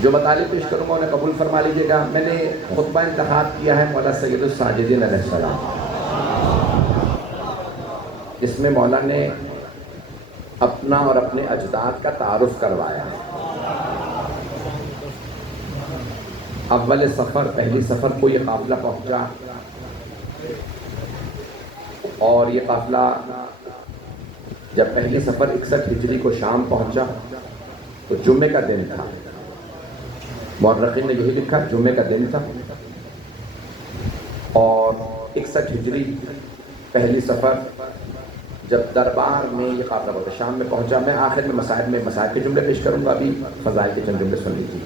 جو مطالب پیش کروں گا انہیں قبول فرما لیجیے گا۔ میں نے خطبہ انتخاب کیا ہے مولا سید الساجدین علیہ السلام۔ اس میں مولا نے اپنا اور اپنے اجداد کا تعارف کروایا ہے۔ اول سفر، پہلی سفر کو یہ قافلہ پہنچا، اور یہ قافلہ جب پہلی سفر 61 ہجری کو شام پہنچا تو جمعے کا دن تھا۔ مورخین نے یہی لکھا جمعے کا دن تھا، اور 61 ہجری پہلی سفر جب دربار میں یہ قافلہ پہنچا، شام میں پہنچا۔ میں آخر میں مسائل کے جملے پیش کروں گا، ابھی فضائل کے چند جملے سن لیجیے۔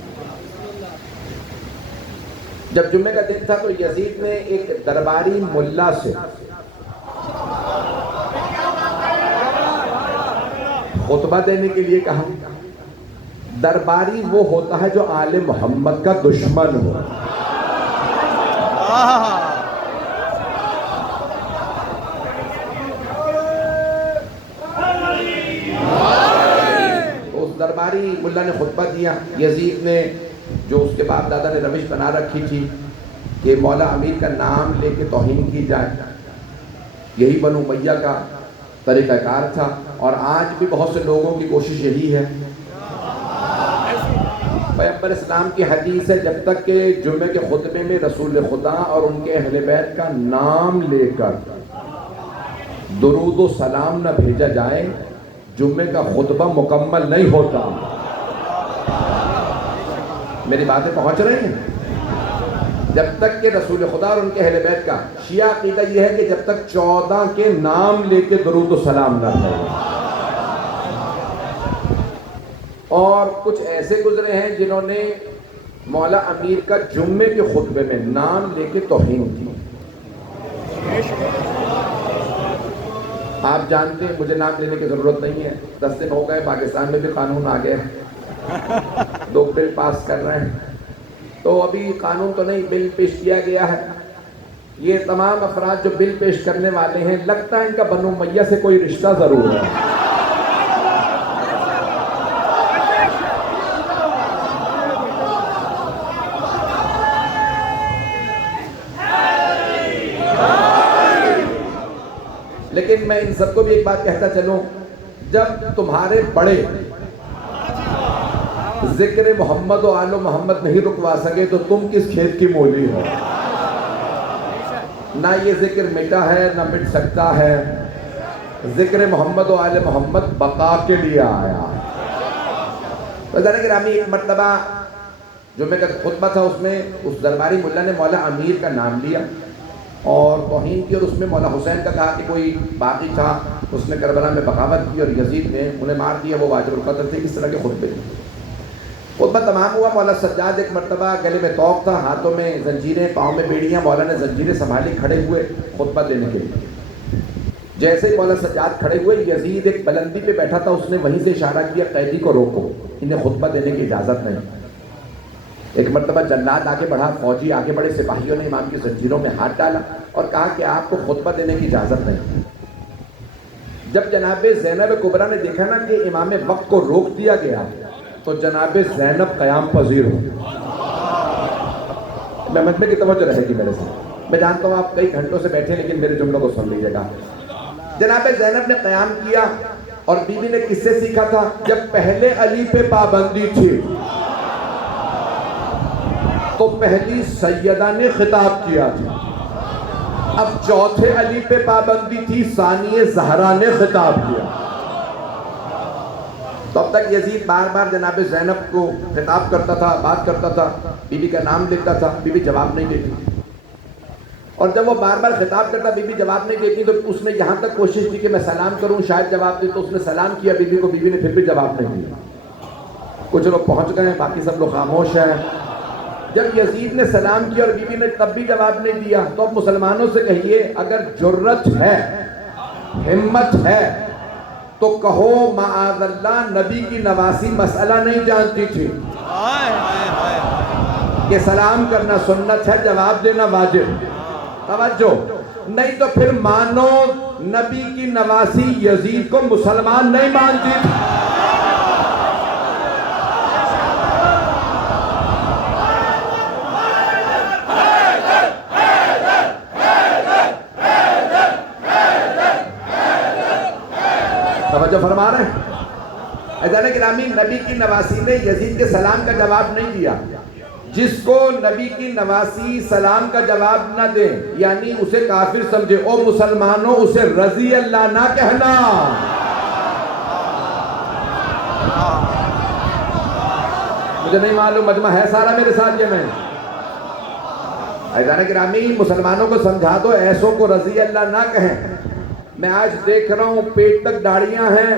جب جمعے کا دن تھا تو یزید نے ایک درباری ملا سے خطبہ دینے کے لیے کہا۔ درباری وہ ہوتا ہے جو آل محمد کا دشمن ہو۔ اس درباری ملا نے خطبہ دیا۔ یزید نے، جو اس کے باپ دادا نے روش بنا رکھی تھی کہ مولا امیر کا نام لے کے توہین کی جائے، یہی بنو امیہ کا طریقہ کار تھا، اور آج بھی بہت سے لوگوں کی کوشش یہی ہے۔ پیغمبر اسلام کی حدیث ہے، جب تک کہ جمعے کے خطبے میں رسول خدا اور ان کے اہل بیت کا نام لے کر درود و سلام نہ بھیجا جائے، جمعے کا خطبہ مکمل نہیں ہوتا۔ میری باتیں پہنچ رہی ہیں؟ جب تک کہ رسول خدا اور ان کے اہل بیت کا، شیعہ عقیدہ یہ ہے کہ جب تک 14 کے نام لے کے درود و سلام نہ بھیجے۔ اور کچھ ایسے گزرے ہیں جنہوں نے مولا امیر کا جمعے کے خطبے میں نام لے کے توہین کی۔ آپ جانتے ہیں، مجھے نام لینے کی ضرورت نہیں ہے، 10 دن ہو گئے پاکستان میں بھی قانون آ گئے، 2 بل پاس کر رہے ہیں، تو ابھی قانون تو نہیں، بل پیش کیا گیا ہے۔ یہ تمام افراد جو بل پیش کرنے والے ہیں، لگتا ہے ان کا بنو امیہ سے کوئی رشتہ ضرور ہے۔ لیکن میں ان سب کو بھی ایک بات کہتا چلوں، جب تمہارے بڑے ذکر محمد و آل محمد نہیں رکوا سکے تو تم کس کھیت کی مولی ہو؟ نہ یہ ذکر مٹا ہے نہ مٹ سکتا ہے۔ ذکر محمد و آل محمد بقا کے لیے آیا۔ بذرا گرامی، ایک مرتبہ جمعہ کا خطبہ تھا، اس میں اس درباری ملا نے مولا امیر کا نام لیا اور توہین کی، اور اس میں مولا حسین کا کہا کہ کوئی باغی تھا، اس نے کربلا میں بغاوت کی اور یزید نے انہیں مار دیا، وہ واجب القتل تھے۔ اس طرح کے خطبے تھے۔ خطبہ تمام ہوا، مولا سجاد ایک مرتبہ گلے میں طوق تھا، ہاتھوں میں زنجیریں، پاؤں میں بیڑیاں، مولا نے زنجیریں سنبھالی، کھڑے ہوئے خطبہ دینے کے لیے۔ جیسے ہی مولا سجاد کھڑے ہوئے، یزید ایک بلندی پہ بیٹھا تھا، اس نے وہیں سے اشارہ کیا، قیدی کو روکو، انہیں خطبہ دینے کی اجازت نہیں۔ ایک مرتبہ جلاد آگے بڑھا، فوجی آگے بڑھے، سپاہیوں نے امام کی زنجیروں میں ہاتھ ڈالا اور کہا کہ آپ کو خطبہ دینے کی اجازت نہیں۔ جب جناب زینب کبریٰ نے دیکھا نا کہ امام وقت کو روک دیا گیا، تو جناب زینب قیام پذیر ہو۔ میں مجمع کی توجہ رہے گی میرے سے، میں جانتا ہوں آپ کئی گھنٹوں سے بیٹھے، لیکن میرے جملوں کو سن لیجیے گا۔ جناب زینب نے قیام کیا، اور بیوی نے کس سے سیکھا تھا؟ جب پہلے علی پہ پابندی تھی تو پہلی سیدہ نے خطاب کیا تھا، اب چوتھے علی پہ پابندی تھی، ثانی زہرا نے خطاب کیا۔ تو اب تک یزید بار بار جناب زینب کو خطاب کرتا تھا، بات کرتا تھا، بی بی کا نام لیتا تھا، بی بی جواب نہیں دیتی، اور جب وہ بار بار خطاب کرتا، بی بی جواب نہیں دیتی، تو اس نے یہاں تک کوشش کی کہ میں سلام کروں، شاید جواب دے، تو اس نے سلام کیا بی بی کو، بی بی نے پھر بھی جواب نہیں دیا۔ کچھ لوگ پہنچ گئے، باقی سب لوگ خاموش ہیں۔ جب یزید نے سلام کیا اور بی بی نے تب بھی جواب نہیں دیا، تو اب مسلمانوں سے کہیے، اگر جرت ہے، ہمت ہے، تو کہو معاذ اللہ نبی کی نواسی مسئلہ نہیں جانتی تھی کہ سلام کرنا سنت ہے، جواب دینا واجب۔ توجہ، نہیں تو پھر مانو نبی کی نواسی یزید کو مسلمان نہیں مانتی تھی۔ عزیزان گرامی، نبی کی نواسی نے یزید کے سلام کا جواب نہیں دیا. جس کو نبی کی نواسی سلام کا جواب نہ دے یعنی اسے کافر سمجھے، او مسلمانوں اسے رضی اللہ نہ کہنا. مجھے نہیں معلوم مجمع ہے سارا میرے ساتھ یہ میں. عزیزان گرامی، مسلمانوں کو سمجھا دو ایسوں کو رضی اللہ نہ کہیں. میں آج دیکھ رہا ہوں پیٹ تک داڑیاں ہیں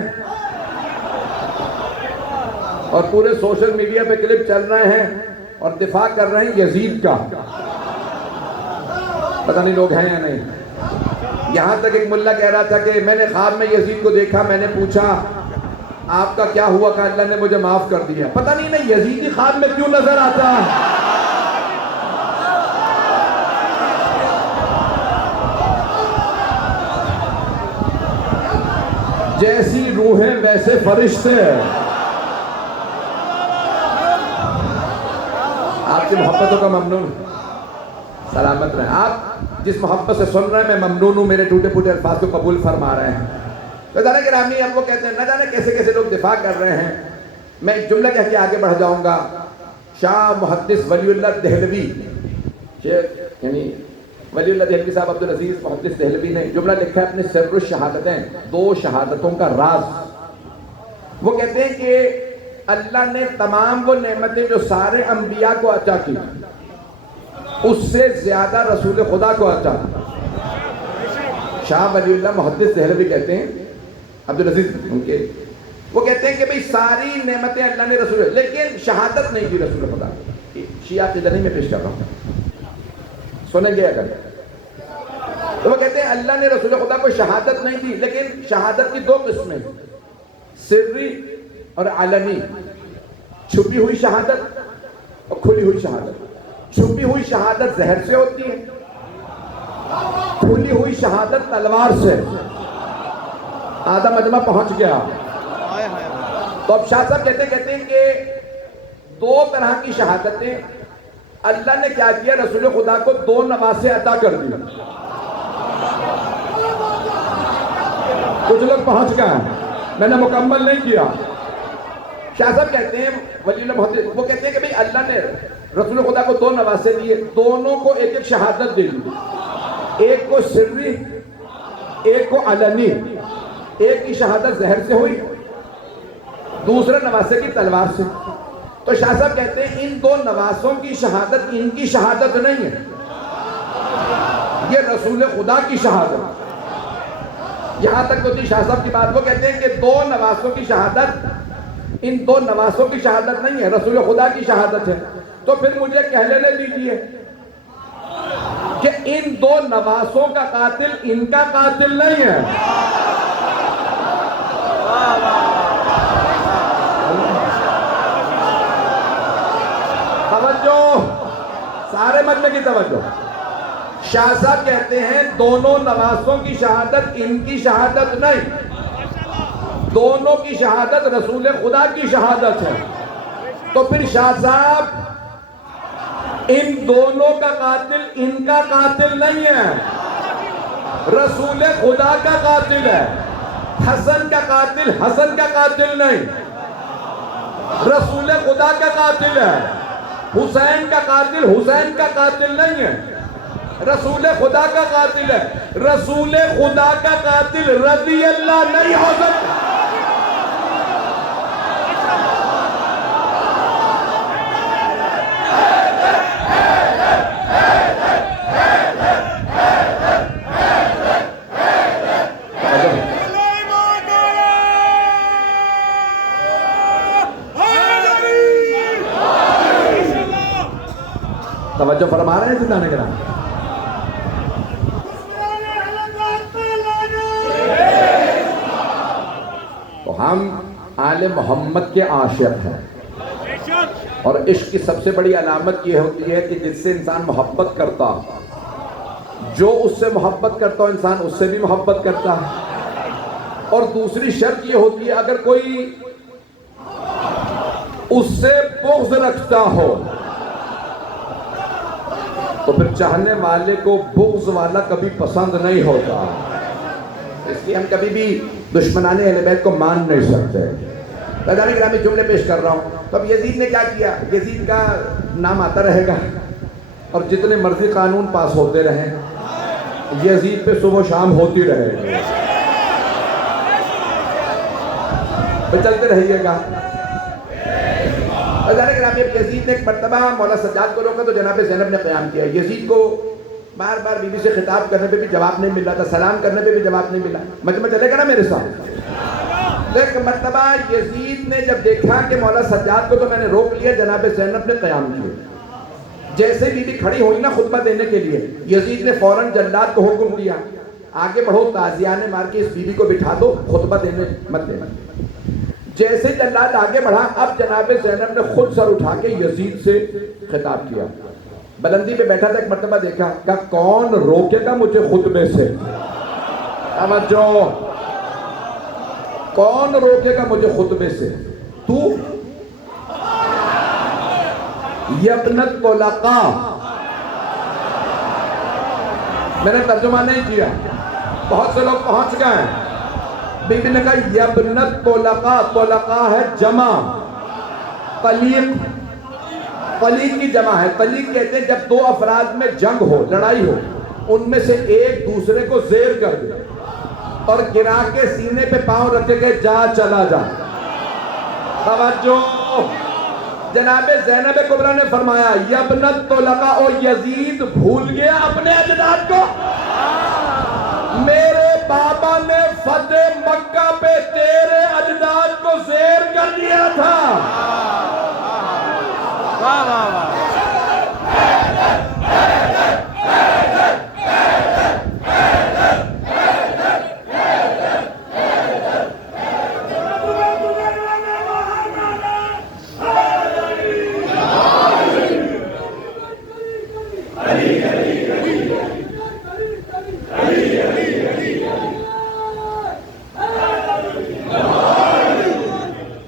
اور پورے سوشل میڈیا پہ کلپ چل رہے ہیں اور دفاع کر رہے ہیں یزید کا. پتہ نہیں لوگ ہیں یا نہیں. یہاں تک ایک ملا کہہ رہا تھا کہ میں نے خواب میں یزید کو دیکھا، میں نے پوچھا آپ کا کیا ہوا، کہ اللہ نے مجھے معاف کر دیا. پتہ نہیں یزیدی خواب میں کیوں نظر آتا. جیسی روحیں ویسے فرشتے. آپ کی محبتوں کا ممنون. سلامت رہیں. آپ جس محبت سے سن رہے ہیں میں ممنون ہوں. میرے ٹوٹے پھوٹے الفاظ کو قبول فرما رہے ہیں. عزیزان گرامی، اب وہ کہتے ہیں نہ جانے کیسے کیسے لوگ دفاع کر رہے ہیں. میں ایک جملہ کہہ کے آگے بڑھ جاؤں گا. شاہ محدث ولی اللہ دہلوی، شیخ یعنی ولی اللہ دہلوی صاحب عبدالعزیز محدث دہلوی نے جملہ لکھا ہے اپنے سر الشہادتیں، 2 شہادتوں کا راز. وہ کہتے ہیں کہ اللہ نے تمام وہ نعمتیں جو سارے انبیاء کو عطا کی اس سے زیادہ رسول خدا کو عطا کی. شاہ ولی اللہ محدث دہلوی کہتے ہیں، عبدالعزیز ان کے، وہ کہتے ہیں کہ بھئی ساری نعمتیں اللہ نے رسول، لیکن شہادت نہیں دی رسول خدا. شیعہ قدنی میں پیش کر رہا ہوں، سنیں گے اگر. تو وہ کہتے ہیں اللہ نے رسول خدا کو شہادت نہیں دی، لیکن شہادت کی 2 قسمیں، سری اور علنی. چھپی ہوئی شہادت اور کھلی ہوئی شہادت. چھپی ہوئی شہادت زہر سے ہوتی ہے، کھلی ہوئی شہادت تلوار سے. آدھا مجمع پہنچ گیا. تو اب شاہ صاحب کہتے ہیں کہ 2 طرح کی شہادتیں اللہ نے کیا کیا، رسول خدا کو 2 نواسے عطا کر دی. کچھ لوگ پہنچ گئے، میں نے مکمل نہیں کیا. شاہ صاحب کہتے ہیں ولی اللہ محدث، وہ کہتے ہیں کہ بھئی اللہ نے رسول خدا کو 2 نواسے دیے، دونوں کو ایک ایک شہادت دے دی. ایک کو سری، ایک کو علنی. ایک کی شہادت زہر سے ہوئی، دوسرے نواسے کی تلوار سے. تو شاہ صاحب کہتے ہیں ان 2 نواسوں کی شہادت ان کی شہادت نہیں ہے، یہ رسول خدا کی شہادت. یہاں تک تو تھی شاہ صاحب کی بات. وہ کہتے ہیں کہ 2 نواسوں کی شہادت ان 2 نواسوں کی شہادت نہیں ہے، رسول خدا کی شہادت ہے. تو پھر مجھے کہہ لینے دیجیے کہ ان 2 نواسوں کا قاتل ان کا قاتل نہیں ہے. توجہ، سارے مجمع کی توجہ. شاہ صاحب کہتے ہیں دونوں نواسوں کی شہادت ان کی شہادت نہیں، دونوں کی شہادت رسول خدا کی شہادت ہے. تو پھر شاہ صاحب ان دونوں کا قاتل ان کا قاتل نہیں ہے، رسول خدا کا قاتل ہے. حسن کا قاتل حسن کا قاتل نہیں، رسول خدا کا قاتل ہے. حسین کا قاتل حسین کا قاتل نہیں ہے، رسول خدا کا قاتل ہے. رسول خدا کا قاتل رضی اللہ نہیں ہو سکتا. توجہ فرما رہے ہیں زندان گرامی. تو ہم آل محمد کے عاشق ہیں، اور عشق کی سب سے بڑی علامت یہ ہوتی ہے کہ جس سے انسان محبت کرتا، جو اس سے محبت کرتا ہو انسان اس سے بھی محبت کرتا ہے. اور دوسری شرط یہ ہوتی ہے اگر کوئی اس سے بغض رکھتا ہو تو پھر چاہنے والے کو بغض والا کبھی پسند نہیں ہوتا. اس لیے ہم کبھی بھی دشمنان اہل بیت کو مان نہیں سکتے. بھائی گرامی جملے پیش کر رہا ہوں. تو اب یزید نے کیا کیا؟ یزید کا نام آتا رہے گا اور جتنے مرضی قانون پاس ہوتے رہیں یزید پہ صبح و شام ہوتی رہے گی. چلتے رہیے گا. یزید نے ایک مرتبہ مولا سجاد کو روکا تو جناب زینب نے قیام کیا. یزید کو بار بار بیوی سے خطاب کرنے پہ بھی جواب نہیں مل رہا تھا, سلام کرنے پہ بھی جواب نہیں ملا. مجمع چلے گا نا میرے ساتھ. ایک مرتبہ یزید نے جب دیکھا کہ مولا سجاد کو تو میں نے روک لیا, جناب زینب نے قیام کیا. جیسے بیوی کھڑی ہوئی نا خطبہ دینے کے لیے, یزید نے فوراً جلاد کو حکم دیا آگے بڑھو, تازیانے مار کے اس بیوی کو بٹھا دو, خطبہ دینے مت دینا. جیسے جلاد آگے بڑھا, اب جناب زینب نے خود سر اٹھا کے یزید سے خطاب کیا. بلندی پہ بیٹھا تھا, ایک مرتبہ دیکھا, کہا کون روکے گا مجھے خطبے سے؟ توجہ, کون روکے گا مجھے خطبے سے؟ تو یبنت طلقا. میں نے ترجمہ نہیں کیا, بہت سے لوگ پہنچ گئے. بی بی نے کہا یبنت طلقا. طلقا ہے جمع, طلیق طلیق کی جمع ہے. طلیق کہتے ہیں جب دو افراد میں جنگ ہو, لڑائی ہو, ان میں سے ایک دوسرے کو زیر کر دے اور گرا کے سینے پہ پاؤں رکھے کہ جا چلا جا. توجہ, جناب زینب کبریٰ نے فرمایا یبنت طلقا, او یزید بھول گیا اپنے اجداد کو؟ میرے بابا نے فتح مکہ پہ تیرے اجداد کو زیر کر دیا تھا.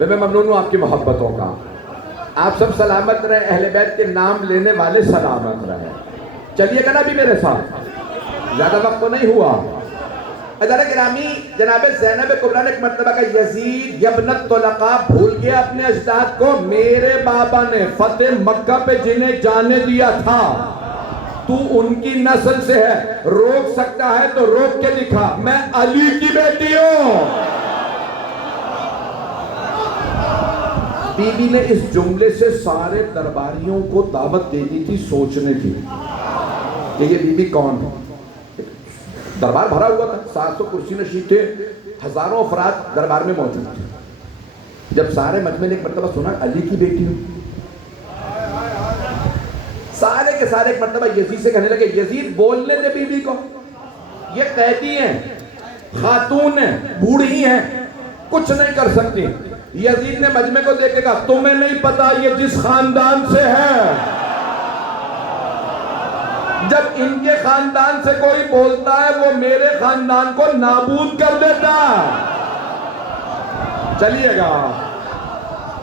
میں ممنون ہوں آپ کی محبتوں کا. آپ سب سلامت رہیں, اہل بیت کے نام لینے والے سلامت رہیں. چلیے گا نا بھی میرے ساتھ, زیادہ وقت تو نہیں ہوا. حضرت گرامی, جناب زینب کبریٰ نے ایک مرتبہ کہا یزید یبنت طلقا, بھول گیا اپنے اجداد کو؟ میرے بابا نے فتح مکہ پہ جنہیں جانے دیا تھا, تو ان کی نسل سے ہے, روک سکتا ہے تو روک کے دکھا. میں علی کی بیٹی ہوں. بی بی نے اس جملے سے سارے درباریوں کو دعوت دے دی تھی سوچنے کی کہ یہ بی بی کون ہے. دربار بھرا ہوا تھا, 700 کرسی نشین تھے, ہزاروں افراد دربار میں موجود تھے. جب سارے مجمع نے ایک مرتبہ سنا علی کی بیٹی ہوں, سارے کے سارے ایک مرتبہ یزید سے کہنے لگے یزید بولنے دے بی بی کو, یہ قیدی ہیں, خاتون ہیں, بوڑھی ہیں, کچھ نہیں کر سکتی. یزید نے مجمع کو دیکھ کے کہا تمہیں نہیں پتا یہ جس خاندان سے ہے, جب ان کے خاندان سے کوئی بولتا ہے وہ میرے خاندان کو نابود کر دیتا. چلیے گا.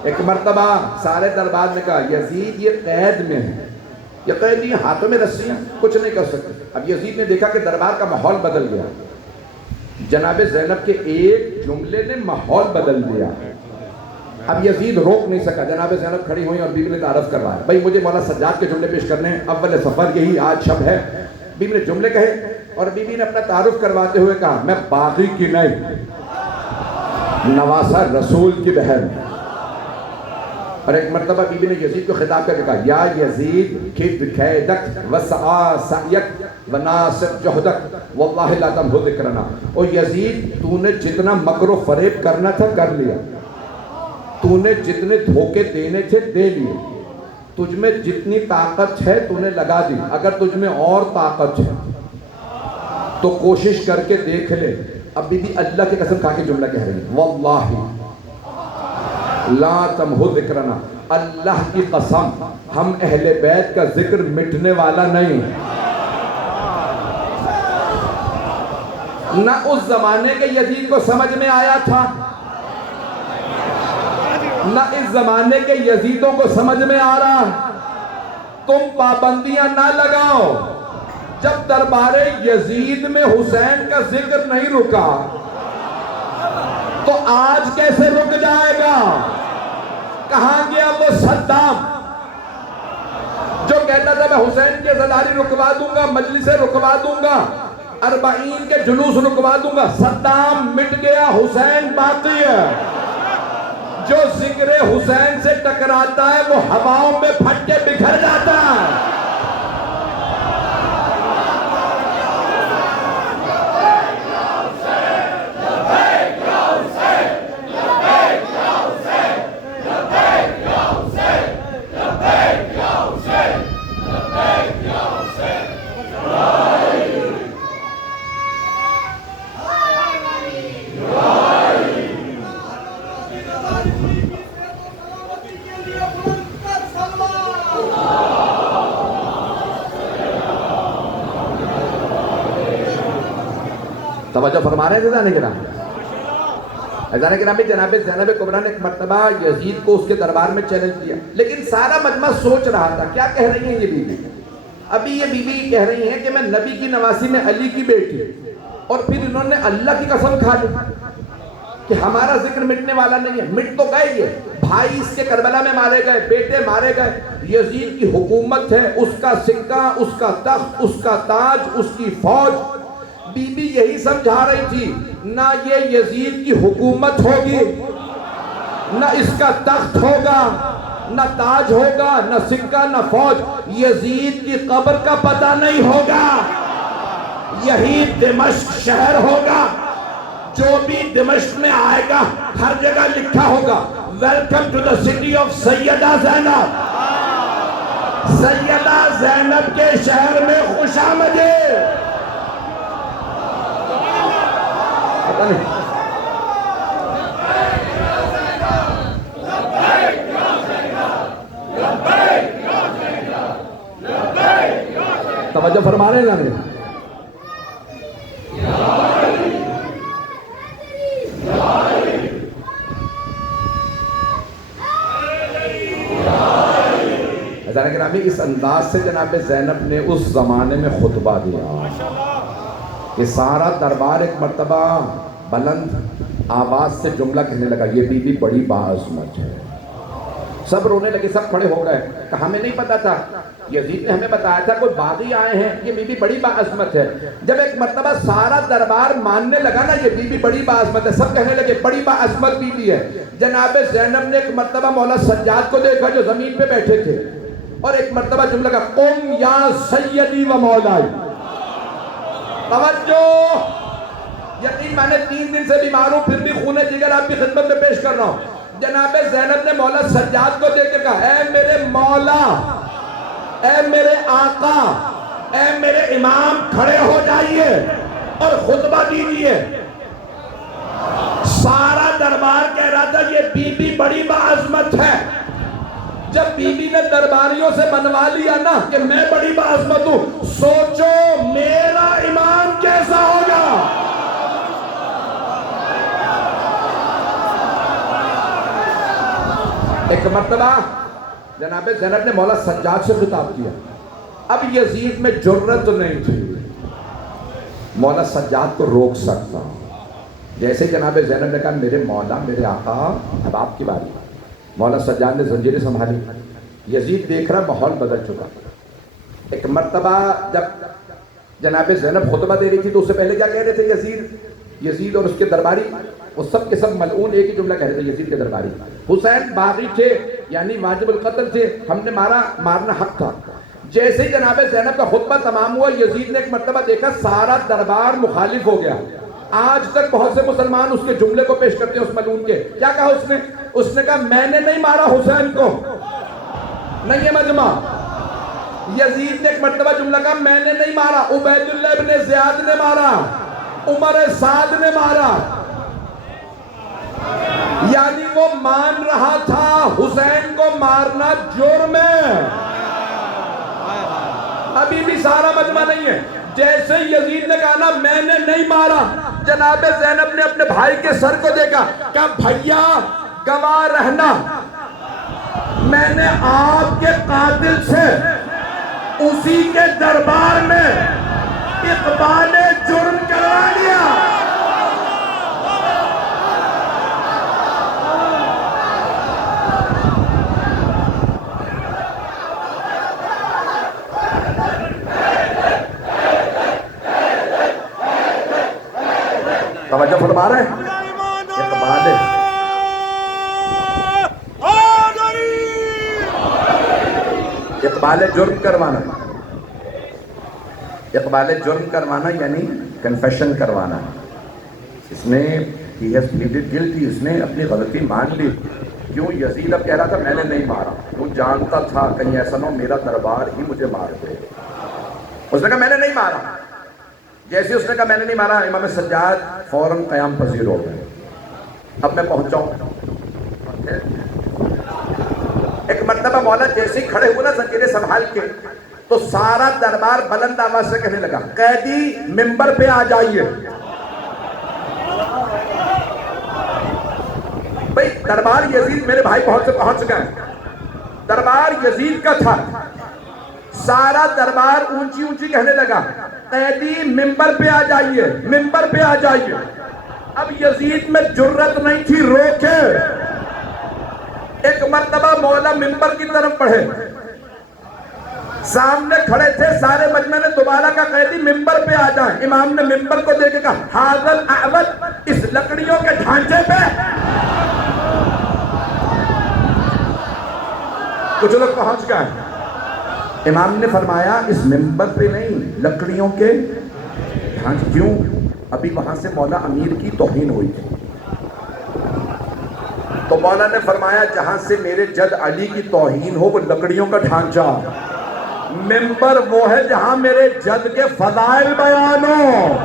ایک مرتبہ سارے دربار نے کہا یزید یہ قید میں ہے, یہ قیدی ہاتھوں میں رسیاں, کچھ نہیں کر سکتے. اب یزید نے دیکھا کہ دربار کا ماحول بدل گیا. جناب زینب کے ایک جملے نے ماحول بدل دیا. اب یزید روک نہیں سکا. جناب زینب کھڑی ہوئی اور بیوی نے تعارف کر رہا ہے, بھائی مجھے مولا سجاد کے جملے پیش کرنے ہیں, اول سفر یہی آج شب ہے. بیوی نے جملے کہے اور بیوی نے اپنا تعارف کرواتے ہوئے کہا میں باغی کی نہیں, نواسہ رسول کی بہن. اور ایک مرتبہ بیوی نے یزید کو خطاب کر کے کہا یا یزید کد کیدک وسعا سعیک وناصر جہدک واللہ لا تمہو ذکرنا. او یزید تو نے جتنا مکر و فریب کرنا تھا کر لیا, تو نے جتنے دھوکے دینے تھے دے لیے, تجھ میں جتنی طاقت ہے تو نے لگا دی. اگر تجھ میں اور طاقت ہے تو کوشش کر کے دیکھ لے. اب بی بی اللہ کی قسم کھا کے جملہ کہہ رہی ہے واللہ لا تمہو ذکرنا, اللہ کی قسم ہم اہل بیت کا ذکر مٹنے والا نہیں. نہ اس زمانے کے یزید کو سمجھ میں آیا تھا, نہ اس زمانے کے یزیدوں کو سمجھ میں آ رہا. تم پابندیاں نہ لگاؤ. جب دربار یزید میں حسین کا ذکر نہیں رکا تو آج کیسے رک جائے گا؟ تھا میں حسین کی عزاداری رکوا دوں گا، مجلسیں رکوا دوں گا، 40 کے جلوس رکوا دوں گا۔ صدام مٹ گیا، حسین باقی ہے۔ جو ذکر حسین سے ٹکراتا ہے وہ ہواؤں میں پھٹ کے بکھر جاتا ہے۔ توجہ فرما رہے ہیں عزیزان کرام؟ عزیزان کرام بھی جناب زینب کبریٰ نے ایک مرتبہ یزید کو اس کے دربار میں چیلنج دیا، لیکن سارا مجمع سوچ رہا تھا کیا کہہ رہی ہیں یہ بیوی؟ ابھی یہ بیوی کہہ رہی ہیں کہ میں نبی کی نواسی میں علی کی بیٹی، اور پھر انہوں نے اللہ کی قسم کھا لی کہ ہمارا ذکر مٹنے والا نہیں ہے۔ مٹ تو گئے، یہ بھائی اس کے کربلا میں مارے گئے، بیٹے مارے گئے، یزید کی حکومت ہے، اس کا سکہ، اس کا تخت، اس کا تاج، اس کی فوج۔ بی بی یہی سمجھا رہی تھی نہ یہ یزید کی حکومت ہوگی، نہ اس کا تخت ہوگا، نہ تاج ہوگا، نہ سکہ، نہ فوج، یزید کی قبر کا پتہ نہیں ہوگا، یہی دمشق شہر ہوگا۔ جو بھی دمشق میں آئے گا ہر جگہ لکھا ہوگا welcome to the city of Sayyida Zaynab, Sayyida Zaynab کے شہر میں خوش آمدید۔ پتہ نہیں توجہ فرما رہے ہیں نا؟ حضرت گرامی اس انداز سے جناب زینب نے اس زمانے میں خطبہ دیا کہ سارا دربار ایک مرتبہ بلند آواز سے جملہ کہنے لگا، یہ بی بی بڑی باعظمت ہے۔ سب رونے لگے، سب کھڑے ہو گئے، کہ ہمیں نہیں پتا تھا، یزید نے ہمیں بتایا تھا کوئی باغی آئے ہیں، یہ بی بی بڑی باعظمت ہے۔ جب ایک مرتبہ سارا دربار ماننے لگا نا یہ بی بی بڑی باعظمت ہے، سب کہنے لگے بڑی باعظمت بی بی ہے۔ جناب زینب نے ایک مرتبہ مولا سجاد کو دیکھا جو زمین پہ بیٹھے تھے، اور ایک مرتبہ جملہ کا قم یا سیدی و مولائی۔ توجہ، یقین میں نے 3 دن سے بیمار ہوں پھر بھی خون جگر آپ کی خدمت میں پیش کر رہا ہوں۔ جناب زینب نے مولا سجاد کو دیکھ کے کہا، اے میرے مولا، اے میرے آقا، اے میرے امام، کھڑے ہو جائیے اور خطبہ دیجیے۔ سارا دربار کہہ رہا تھا یہ بی بی بڑی باعظمت ہے۔ جب بی بی نے درباریوں سے منوا لیا نا کہ میں بڑی باعظمت ہوں، سوچو میرا امام کیسا ہوگا۔ ایک مرتبہ جناب زینب نے مولا سجاد سے خطاب کیا، اب یزید میں جرت نہیں تھی مولا سجاد کو روک سکتا۔ جیسے جناب زینب نے کہا میرے مولا، میرے آقا، اب آپ کی باری۔ مولا سجاد نے زنجیریں سنبھالی، یزید دیکھ رہا ماحول بدل چکا۔ ایک مرتبہ جب جناب زینب خطبہ دے رہی تھی تو اس سے پہلے کیا کہہ رہے تھے یزید اور اس کے درباری، وہ سب کے سب ملعون ایک ہی جملہ کہہ رہے تھے یزید کے درباری، حسین باغی تھے یعنی واجب القتل تھے، ہم نے مارنا حق تھا۔ جیسے ہی جناب زینب کا خطبہ تمام ہوا، یزید نے ایک مرتبہ دیکھا سارا دربار مخالف ہو گیا۔ آج تک بہت سے مسلمان اس کے جملے کو پیش کرتے ہیں اس ملعون کے۔ کیا کہا اس نے کہا میں نے نہیں مارا حسین کو، نہیں ہے مجمع۔ یزید نے ایک مرتبہ جملہ کہا میں نے نہیں مارا، عبید اللہ ابن زیاد نے مارا، عمر سعد نے مارا۔ یعنی وہ مان رہا تھا حسین کو مارنا جرم ہے۔ ابھی بھی سارا مجمع نہیں ہے۔ جیسے یزید نے کہا نا میں نے نہیں مارا، جناب زینب نے اپنے بھائی کے سر کو دیکھا، کہا بھیا گواہ رہنا، میں نے آپ کے قاتل سے اسی کے دربار میں اقبال جرم کروا لیا۔ اقبال جرم کروانا، اقبال جرم کروانا یعنی کنفیشن کروانا. اس نے he has pleaded guilty، اس نے اپنی غلطی مان لی. کیوں؟ یزید اب کہہ رہا تھا میں نے نہیں مارا، وہ جانتا تھا کہیں ایسا نہ ہو میرا دربار ہی مجھے مار دے. اس نے کہا میں نے نہیں مارا. جیسے اس نے کہا میں نے نہیں مارا، امام سجاد فوراً قیام پذیر ہو گئے. اب میں پہنچاؤں. ایک مرتبہ مولا جیسے ہی کھڑے ہوئے نا زنجیریں سنبھال کے، تو سارا دربار بلند آواز سے کہنے لگا قیدی منبر پہ آ جائیے. بھئی دربار یزید میرے بھائی پہنچ گئے، دربار یزید کا تھا. سارا دربار اونچی اونچی کہنے لگا قیدی منبر پہ آ جائیے، منبر پہ آ جائیے. اب یزید میں جرت نہیں تھی روکے. ایک مرتبہ مولا منبر کی طرف بڑھے، سامنے کھڑے تھے سارے مجمع نے دوبارہ کا قیدی منبر پہ آ جائیں. امام نے منبر کو دیکھ کے کہا حاضر اعبد، اس لکڑیوں کے ڈھانچے پہ. کچھ لوگ پہنچ گئے. امام نے فرمایا اس منبر پہ نہیں، لکڑیوں کے ڈھانچے. کیوں؟ ابھی وہاں سے مولا امیر کی توہین ہوئی تھی. تو مولا نے فرمایا جہاں سے میرے جد علی کی توہین ہو وہ لکڑیوں کا ڈھانچہ، منبر وہ ہے جہاں میرے جد کے فضائل بیان ہو.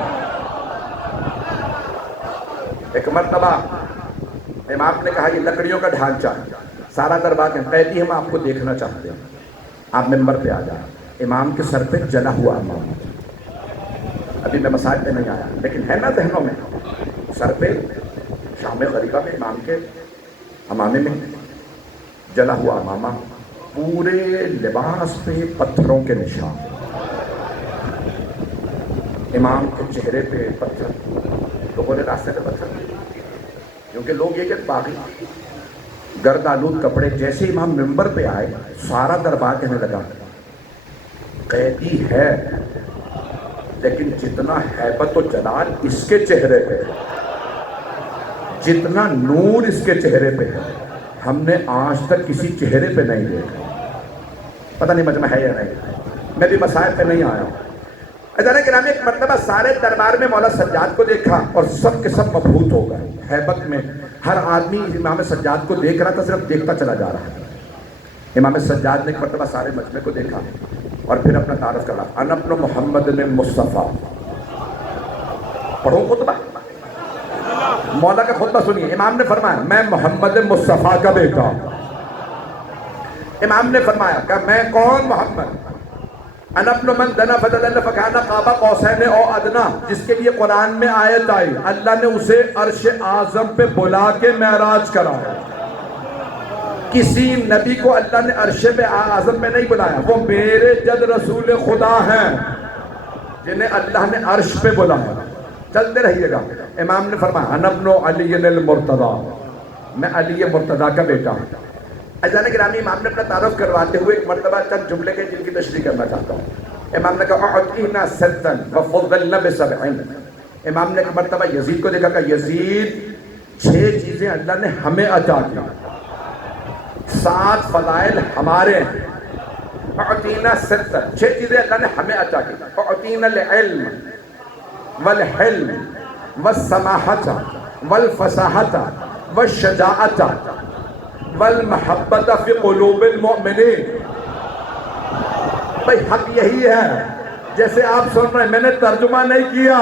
ایک مرتبہ امام نے کہا یہ لکڑیوں کا ڈھانچہ. سارا دربار کے قیدی ہم آپ کو دیکھنا چاہتے ہیں، آپ منبر پہ آ جائیں. امام کے سر پہ جلا ہوا امام، ابھی میں مساج پہ نہیں آیا لیکن ہے نا ذہنوں میں، سر پہ شام غریبہ میں امام کے امامے میں جلا ہوا امامہ، پورے لباس پہ پتھروں کے نشان، امام کے چہرے پہ پتھر. لوگوں نے راستے پہ پتھر کیونکہ لوگ یہ کہ باغی گرد آلود کپڑے. جیسے امام منبر پہ آئے سارا دربار کہنے لگا قیدی ہے لیکن جتنا ہیبت و جلال اس کے چہرے پہ، جتنا نور اس کے چہرے پہ ہے ہم نے آج تک کسی چہرے پہ نہیں دیکھا. پتہ نہیں مجمع ہے یا نہیں، میں بھی مسائل پہ نہیں آیا ہوں. ادارہ کرام ایک مرتبہ سارے دربار میں مولا سجاد کو دیکھا اور سب کے سب مبہوت ہو گئے ہیبت میں. ہر آدمی امام سجاد کو دیکھ رہا تھا، صرف دیکھتا چلا جا رہا ہے. امام سجاد نے ایک مرتبہ سارے مجمع کو دیکھا اور پھر اپنا تعارف کرا. انا ابن محمد مصطفیٰ. پڑھو خطبہ، مولا کا خطبہ سنیے. امام نے فرمایا میں محمد مصطفیٰ کا بیٹا. امام نے فرمایا کہ میں کون؟ محمد. انا ابن من دنا فتدل فکان قاب قوسین او ادنا، جس کے لیے قرآن میں آیت آئی اللہ نے اسے عرش اعظم پہ بلا کے معراج کرایا. کسی نبی کو اللہ نے عرش پہ اعظم میں نہیں بلایا، وہ میرے جد رسول خدا ہیں جنہیں اللہ نے عرش پہ بلایا. چلتے رہیے گا. امام نے فرمایا انا ابن علی المرتضیٰ، میں علی مرتضیٰ کا بیٹا ہوں. اذان گرامی امام نے اپنا تعارف کرواتے ہوئے ایک مرتبہ چند جملے کے جن کی تشریح کرنا چاہتا ہوں. امام نے کہا اعطینا ستا وفضلنا بسبع. امام نے ایک مرتبہ یزید کو دیکھا کہ یزید 6 چیزیں اللہ نے ہمیں عطا کی، 7 فضائل ہمارے ہیں. اعطینا ستا، 6 چیزیں اللہ نے ہمیں عطا کی. اعطینا العلم والحلم والسماحت والفصاحت والشجاعت والمحبت فی قلوب المؤمنین. بھئی حق یہی ہے جیسے آپ سن رہے ہیں، میں نے ترجمہ نہیں کیا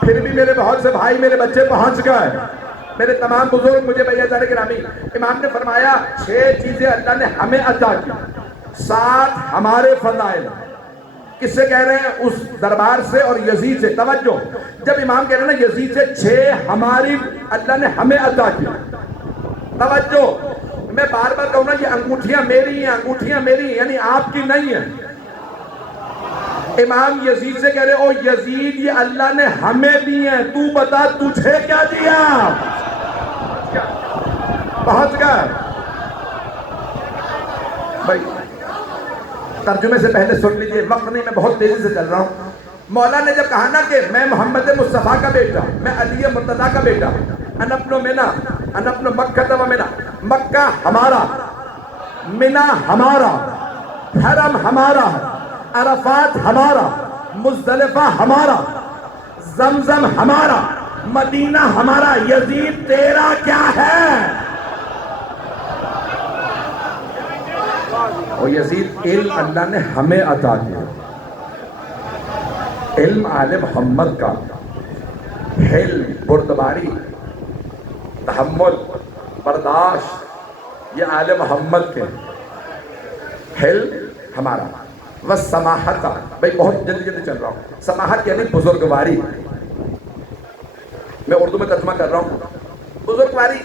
پھر بھی میرے بہت سے بھائی میرے بچے پہنچ گئے، میرے تمام بزرگ مجھے بھائی ازار گرامی. امام نے فرمایا 6 چیزیں اللہ نے ہمیں عطا کی، 7 ہمارے فضائل. کس سے کہہ رہے ہیں؟ اس دربار سے اور یزید سے. توجہ، جب امام کہہ رہے ہیں نا یزید سے 6 ہماری اللہ نے ہمیں عطا کی. توجہ، میں بار بار کہوں نا یہ انگوٹھیاں میری ہیں، انگوٹھیاں میری ہیں یعنی آپ کی نہیں ہیں. امام یزید سے کہہ رہے او یزید یہ اللہ نے ہمیں دی ہیں، تو بتا تجھے کیا دیا. پہنچ گئے بھائی. ترجمے سے پہلے سن لیجئے، وقت نہیں، میں بہت تیزی سے چل رہا ہوں. مولا نے جب کہا نا کہ میں محمد مصطفیٰ کا بیٹا، میں علی مرتضیٰ کا بیٹا، انا ابن منہ، انا ابن مکہ و منہ، مکہ ہمارا، منہ ہمارا. حرم ہمارا ہے، عرفات ہمارا، مزدلفہ ہمارا، زمزم ہمارا، مدینہ ہمارا، یزید تیرا کیا ہے؟ اور یزید علم اللہ نے ہمیں عطا کیا، علم آل محمد کا، حلم، بردباری، تحمل، برداشت، یہ آل محمد کے، حلم ہمارا، والسماحت، بھئی بہت جلدی چل رہا ہوں، سماحت یعنی بزرگواری، میں اردو میں ترجمہ کر رہا ہوں، بزرگواری۔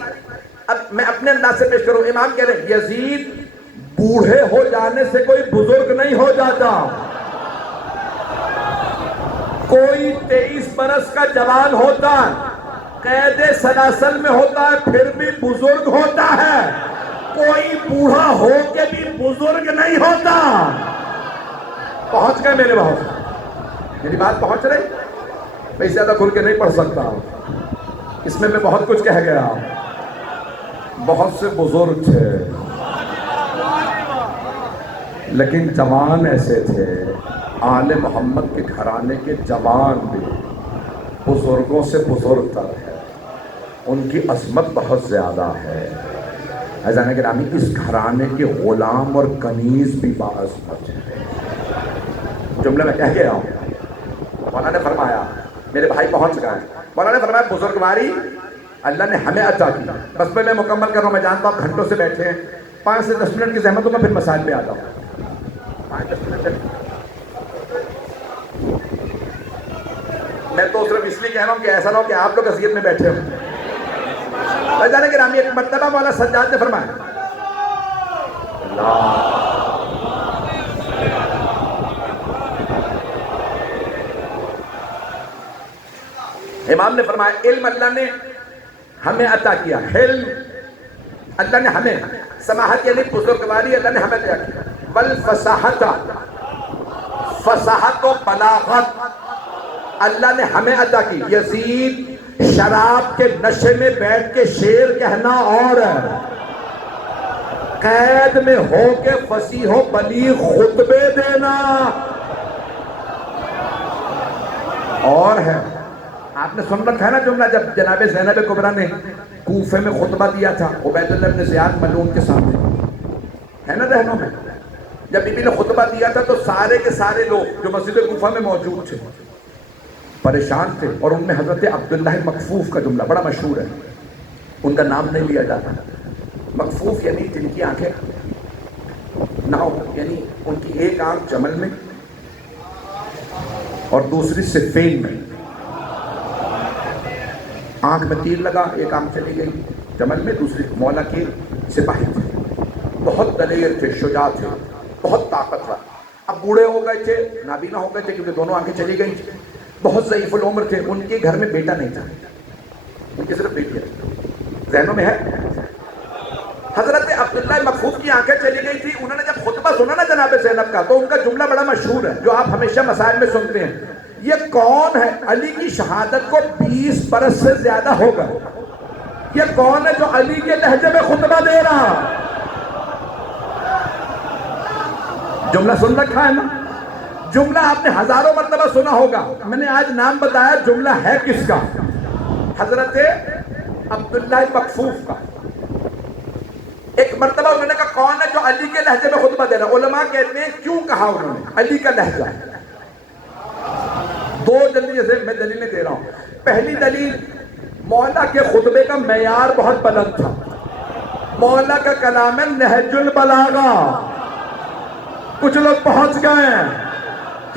اب میں اپنے انداز سے پیش کروں، امام کہہ رہے ہیں یزید بوڑھے ہو جانے سے کوئی بزرگ نہیں ہو جاتا، کوئی 23 برس کا جوان ہوتا ہے، قید سلاسل میں ہوتا ہے، پھر بھی بزرگ ہوتا ہے، کوئی بوڑھا ہو کے بھی بزرگ نہیں ہوتا۔ پہنچ گئے میرے بہت، میری بات پہنچ رہی؟ میں اس زیادہ کھل کے نہیں پڑھ سکتا، اس میں بہت کچھ کہہ گیا، بہت سے بزرگ تھے لیکن جوان ایسے تھے، آل محمد کے گھرانے کے جوان بھی بزرگوں سے بزرگ تر ہے، ان کی عظمت بہت زیادہ ہے۔ عزیزان گرامی، اس گھرانے کے غلام اور کنیز بھی باعظمت ہے۔ جملے میں کہہ گیا ہوں، مولانا نے فرمایا، میرے بھائی پہنچ گئے، مولانا نے فرمایا بزرگواری اللہ نے ہمیں عطا کی۔ بس میں مکمل کر رہا ہوں، میں جانتا ہوں آپ گھنٹوں سے بیٹھے ہیں، 5 سے 10 منٹ کی زحمت ہوں، میں پھر مسائل پہ آتا ہوں۔ 5-10 منٹ میں تو صرف اس لیے کہہ رہا ہوں کہ ایسا نہ ہو کہ آپ لوگ اذیت میں بیٹھے ہوں۔ جانے گرامی، ایک مرتبہ مولا سجاد نے فرمایا، امام نے فرمایا علم اللہ نے ہمیں عطا کیا، حلم اللہ نے ہمیں، سماحت یعنی بزرگواری اللہ نے ہمیں عطا کیا، والفصاحت، فصاحت و بلاغت اللہ نے ہمیں عطا کی۔ یزید شراب کے نشے میں بیٹھ کے شعر کہنا اور ہے، قید میں ہو کے فصیح و بلیغ خطبے دینا اور ہے۔ آپ نے سن رکھا ہے نا جملہ، جب جناب زینب کبریٰ نے کوفے میں خطبہ دیا تھا عبید اللہ بن زیاد ملعون کے سامنے، ہے نا ذہنوں میں، جب بی بی نے خطبہ دیا تھا تو سارے کے سارے لوگ جو مسجد کوفہ میں موجود تھے پریشان تھے، اور ان میں حضرت عبداللہ مکفوف کا جملہ بڑا مشہور ہے، ان کا نام نہیں لیا جاتا، مکفوف یعنی جن کی آنکھیں نہ ہو، یعنی ان کی ایک آنکھ جمل میں اور دوسری صفین میں، آنکھ میں تیر لگا، ایک آنکھ چلی گئی جمل میں، دوسری مولا کے سپاہی تھے، بہت دلیر تھے، شجاع تھے، بہت طاقتور، اب بوڑھے ہو گئے تھے، نابینا ہو گئے تھے کیونکہ دونوں آنکھیں چلی گئی، بہت ضعیف العمر تھے، ان کے گھر میں بیٹا نہیں تھا، ان کی صرف بیٹی ہے، ذہنوں میں ہے۔ حضرت عبداللہ مکفوف کی آنکھیں چلی گئی تھی، انہوں نے جب خطبہ سنا نا جناب زینب کا، تو ان کا جملہ بڑا مشہور ہے جو آپ ہمیشہ مسائل میں سنتے ہیں، یہ کون ہے علی کی شہادت کو 20 برس سے زیادہ ہوگا، یہ کون ہے جو علی کے لہجے میں خطبہ دے رہا؟ جملہ سن رکھا ہے نا؟ جملہ آپ نے ہزاروں مرتبہ سنا ہوگا، میں نے آج نام بتایا، جملہ ہے کس کا؟ حضرت عبداللہ مکفوف کا۔ ایک مرتبہ انہوں نے کہا کون ہے جو علی کے لہجے میں خطبہ دے رہا؟ علماء کہتے ہیں کیوں کہا انہوں نے علی کا لہجہ؟ دو جلدی جیسے میں دلیلیں دے رہا ہوں۔ پہلی دلیل، مولا کے خطبے کا معیار بہت بلند تھا، مولا کا کلام ہے نہج البلاغہ، کچھ لوگ پہنچ گئے ہیں۔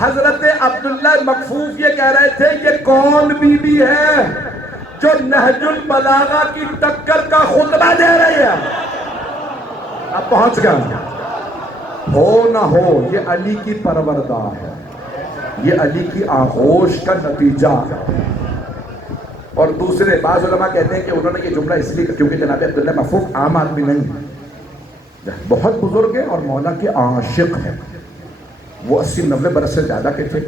حضرت عبداللہ مکفوف یہ کہہ رہے تھے یہ کون بی بی ہے جو نہج البلاغہ کی ٹکر کا خطبہ دے رہی ہے؟ اب پہنچ گئے، ہو نہ ہو یہ علی کی پروردہ ہے، یہ علی کی آغوش کا نتیجہ ہے۔ اور دوسرے بعض علماء کہتے ہیں کہ انہوں نے یہ جملہ اس لیے کیونکہ جناب عبداللہ مکفوف عام آدمی نہیں ہے، بہت بزرگ ہے اور مولا کے عاشق ہیں، وہ 80-90 برس سے زیادہ کے تھے،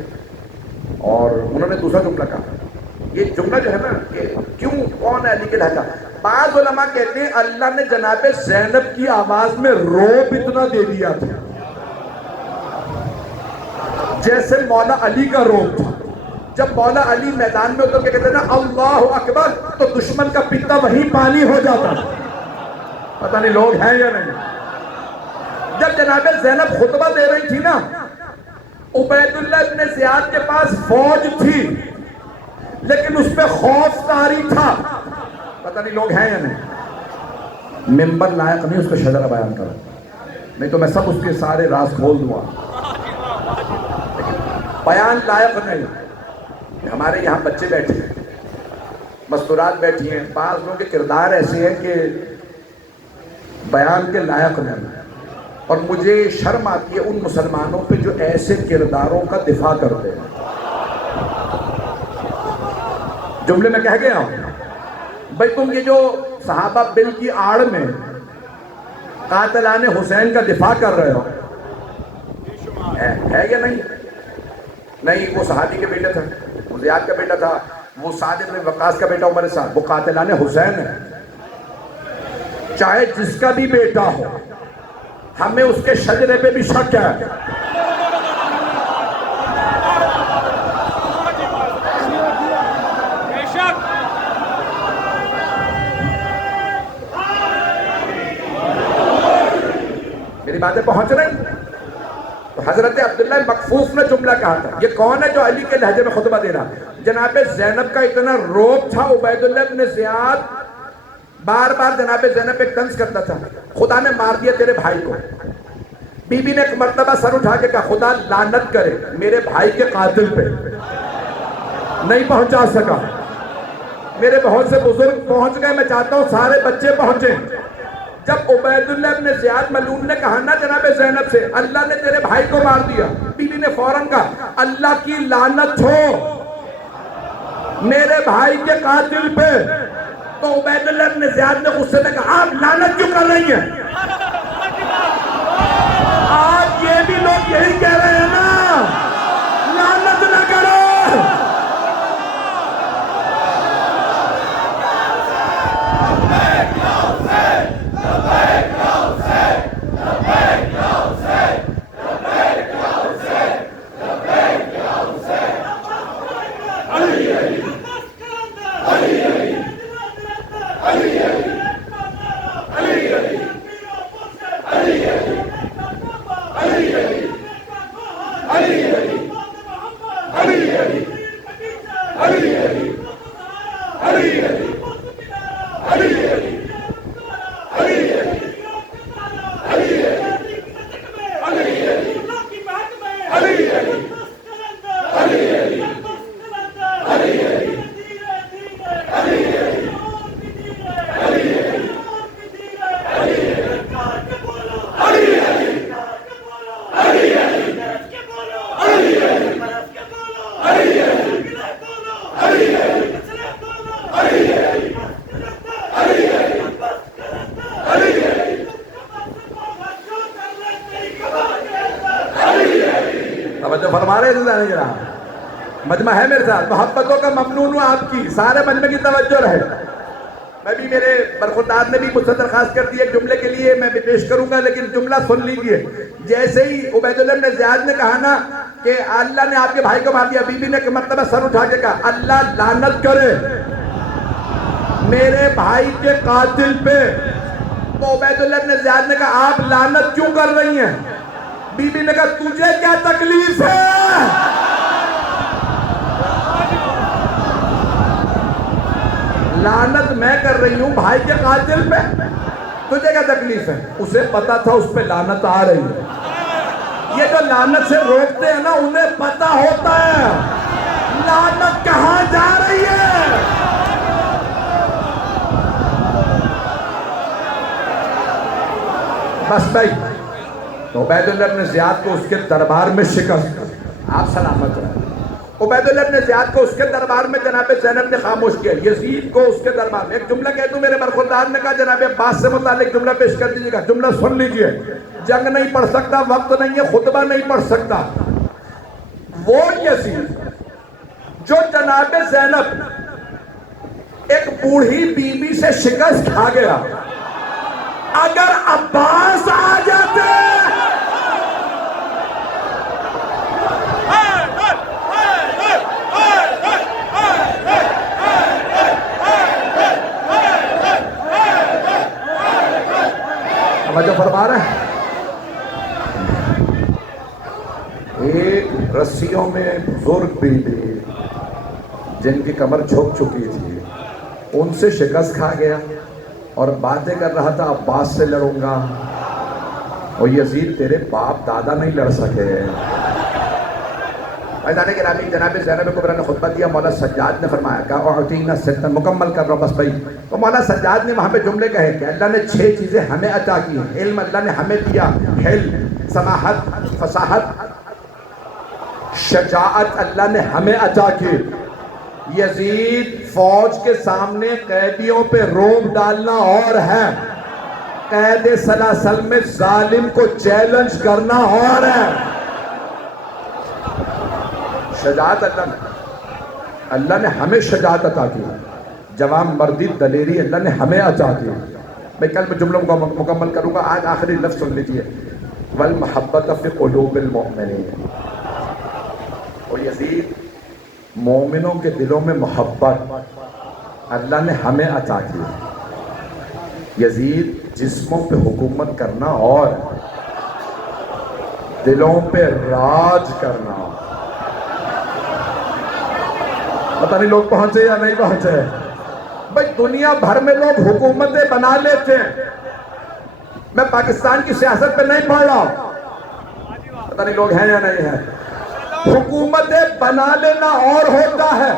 اور انہوں نے دوسرا جملہ کہا، یہ جملہ جو ہے نا کہ کیوں کون ہے علی کے لہجہ، بعض علماء کہتے ہیں اللہ نے جناب زینب کی آواز میں روب اتنا دے دیا تھا، جیسے مولا علی کا روپ تھا. جب مولا علی میدان میں اتر کے کہتے ہیں نا اللہ اکبر تو دشمن کا پیتا وہیں پانی ہو جاتا. پتہ نہیں لوگ ہیں یا نہیں. جب جناب زینب خطبہ دے رہی تھی نا، عبید اللہ ابن زیاد کے پاس فوج تھی لیکن اس پہ خوف طاری تھا. پتہ نہیں لوگ ہیں یا نہیں. ممبر لائق نہیں اس پہ شجرہ بیان کرو، نہیں تو میں سب اس کے سارے راز کھول دوں گا. بیان لائق نہیں. ہمارے یہاں بچے بیٹھے ہیں، مستورات بیٹھی ہیں، بعض لوگوں کے کردار ایسے ہیں کہ بیان کے لائق نہیں. اور مجھے شرم آتی ہے ان مسلمانوں پہ جو ایسے کرداروں کا دفاع کرتے ہیں. جملے میں کہہ گیا ہوں بھئی تم یہ جو صحابہ بل کی آڑ میں قاتلان حسین کا دفاع کر رہے ہو، ہے یا نہیں؟ نہیں، وہ صحابی کے بیٹے تھے، وہ زیاد کا بیٹا تھا، وہ سعد بن وقاص کا بیٹا عمر سعد، وہ قاتلان حسین ہے. چاہے جس کا بھی بیٹا ہو، ہمیں اس کے شجرے پہ بھی شک ہے. میری باتیں پہنچ رہی؟ تو حضرت عبداللہ مکفوف نے جملہ کہا تھا. یہ کون ہے جو علی کے لہجے میں خطبہ دے رہا؟ جناب زینب کا اتنا روب تھا. عبید اللہ ابن زیاد بار بار جناب زینب پہ طنز کرتا تھا، خدا نے مار دیا تیرے بھائی کو. بی بی نے ایک مرتبہ سر اٹھا کے کہا خدا لعنت کرے میرے بھائی کے قاتل پہ. نہیں پہنچا سکا. میرے بہت سے بزرگ پہنچ گئے، میں چاہتا ہوں سارے بچے پہنچیں. جب عبید اللہ ابن زیاد ملعون نے کہا نا جناب زینب سے اللہ نے تیرے بھائی کو مار دیا، بی بی نے فوراً کہا اللہ کی لعنت ہو میرے بھائی کے قاتل پہ. تو عبید اللہ ابن زیاد نے غصے میں کہا آپ لعنت کیوں کر رہی ہیں؟ آج یہ بھی لوگ یہی کہہ رہے ہیں نا، لعنت نہ کرو. مجمع ہے میرے ساتھ، محبتوں کا ممنون ہوں آپ کی، سارے مجمع کی توجہ رہے. میں بھی میرے برخوردار نے بھی مجھ سے درخواست کر دی ایک جملے کے لیے میں بھی پیش کروں گا، لیکن جملہ سن لیجئے. جیسے ہی عبید اللہ بن زیاد نے کہا نا کہ اللہ نے آپ کے بھائی کو مار دیا، بی بی نے ایک مرتبہ سر اٹھا کے کہا اللہ لعنت کرے میرے بھائی کے قاتل پہ. تو عبید اللہ بن زیاد نے کہا آپ لعنت کیوں کر رہی ہیں؟ بی بی نے کہا تجھے کیا تکلیف ہے؟ لعنت میں کر رہی ہوں بھائی کے قاتل پہ، تجھے کیا تکلیف ہے؟ اسے پتا تھا اس پہ لعنت آ رہی ہے. یہ جو لعنت سے روکتے ہیں نا انہیں پتا ہوتا ہے لعنت کہاں جا رہی ہے. بس بھائی تو عبید اللہ بن زیاد کو اس کے دربار میں شکست. آپ سلامت رہے. عبید اللہ بن زیاد کو اس کے دربار میں جناب زینب نے خاموش کیا. یزید کو اس کے دربار میں ایک جملہ کہہ دوں، میرے برخوردار نے کہا جناب عباس سے متعلق جملہ پیش کر دیجیے گا. جملہ سن لیجئے. جنگ نہیں پڑھ سکتا، وقت نہیں ہے، خطبہ نہیں پڑھ سکتا. وہ یزید جو جناب زینب ایک بوڑھی بیوی سے شکست کھا گیا، اگر عباس آ جاتے توجہ فرما رہے ہیں؟ ایک رسیوں میں بزرگ بھی تھے جن کی کمر جھک چکی تھی، ان سے شکست کھا گیا اور باتیں کر رہا تھا عباس سے لڑوں گا، اور یزید تیرے باپ دادا نہیں لڑ سکے۔ فیضان گرامی جناب زینب کبریٰ نے خطبہ دیا، مولا سجاد نے فرمایا کہ اعطینا ستا، مکمل کر رہا بس بھائی۔ تو مولا سجاد نے وہاں پہ جملے کہے کہ اللہ نے 6 چیزیں ہمیں عطا کی ہیں، علم اللہ نے ہمیں دیا، حلم، سماحت، فصاحت، شجاعت اللہ نے ہمیں عطا کی۔ یزید فوج کے سامنے قیدیوں پہ روب ڈالنا اور ہے، قید سلاسل میں ظالم کو چیلنج کرنا اور ہے۔ شجاعت اللہ نے ہمیں شجاعت عطا کی، جوان مردی دلیری اللہ نے ہمیں عطا کی۔ میں کل میں جملوں کو مکمل کروں گا، آج آخری لفظ سن لیجیے، والمحبت فی قلوب المؤمنین۔ اور یزید مومنوں کے دلوں میں محبت اللہ نے ہمیں عطا کی۔ یزید جسموں پہ حکومت کرنا اور دلوں پہ راج کرنا۔ پتہ نہیں لوگ پہنچے یا نہیں پہنچے؟ بھائی دنیا بھر میں لوگ حکومتیں بنا لیتے ہیں، میں پاکستان کی سیاست پہ نہیں پڑھ رہا ہوں، پتہ نہیں لوگ ہیں یا نہیں ہیں۔ حکومتیں بنا لینا اور ہوتا ہے،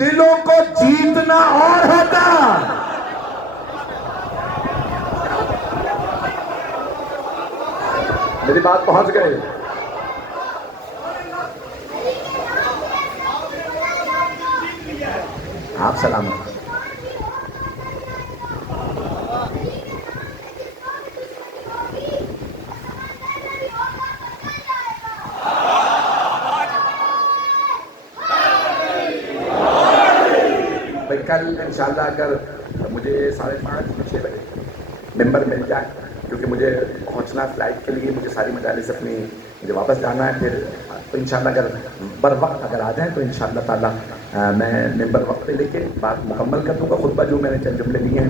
دلوں کو جیتنا اور ہوتا ہے۔ میری بات پہنچ گئی؟ آپ سلامت۔ بھائی کل انشاءاللہ اگر مجھے 5:30 6 بجے ممبر مل جائے، کیونکہ مجھے پہنچنا فلائٹ کے لیے، مجھے ساری مجالس اپنی مجھے واپس جانا ہے، پھر تو انشاءاللہ اگر بر وقت اگر آ جائیں تو انشاءاللہ تعالیٰ میں ممبر وقت پہ لے کے بات مکمل کر دوں گا۔ خطبہ جو میں نے چند جملے دیے ہیں،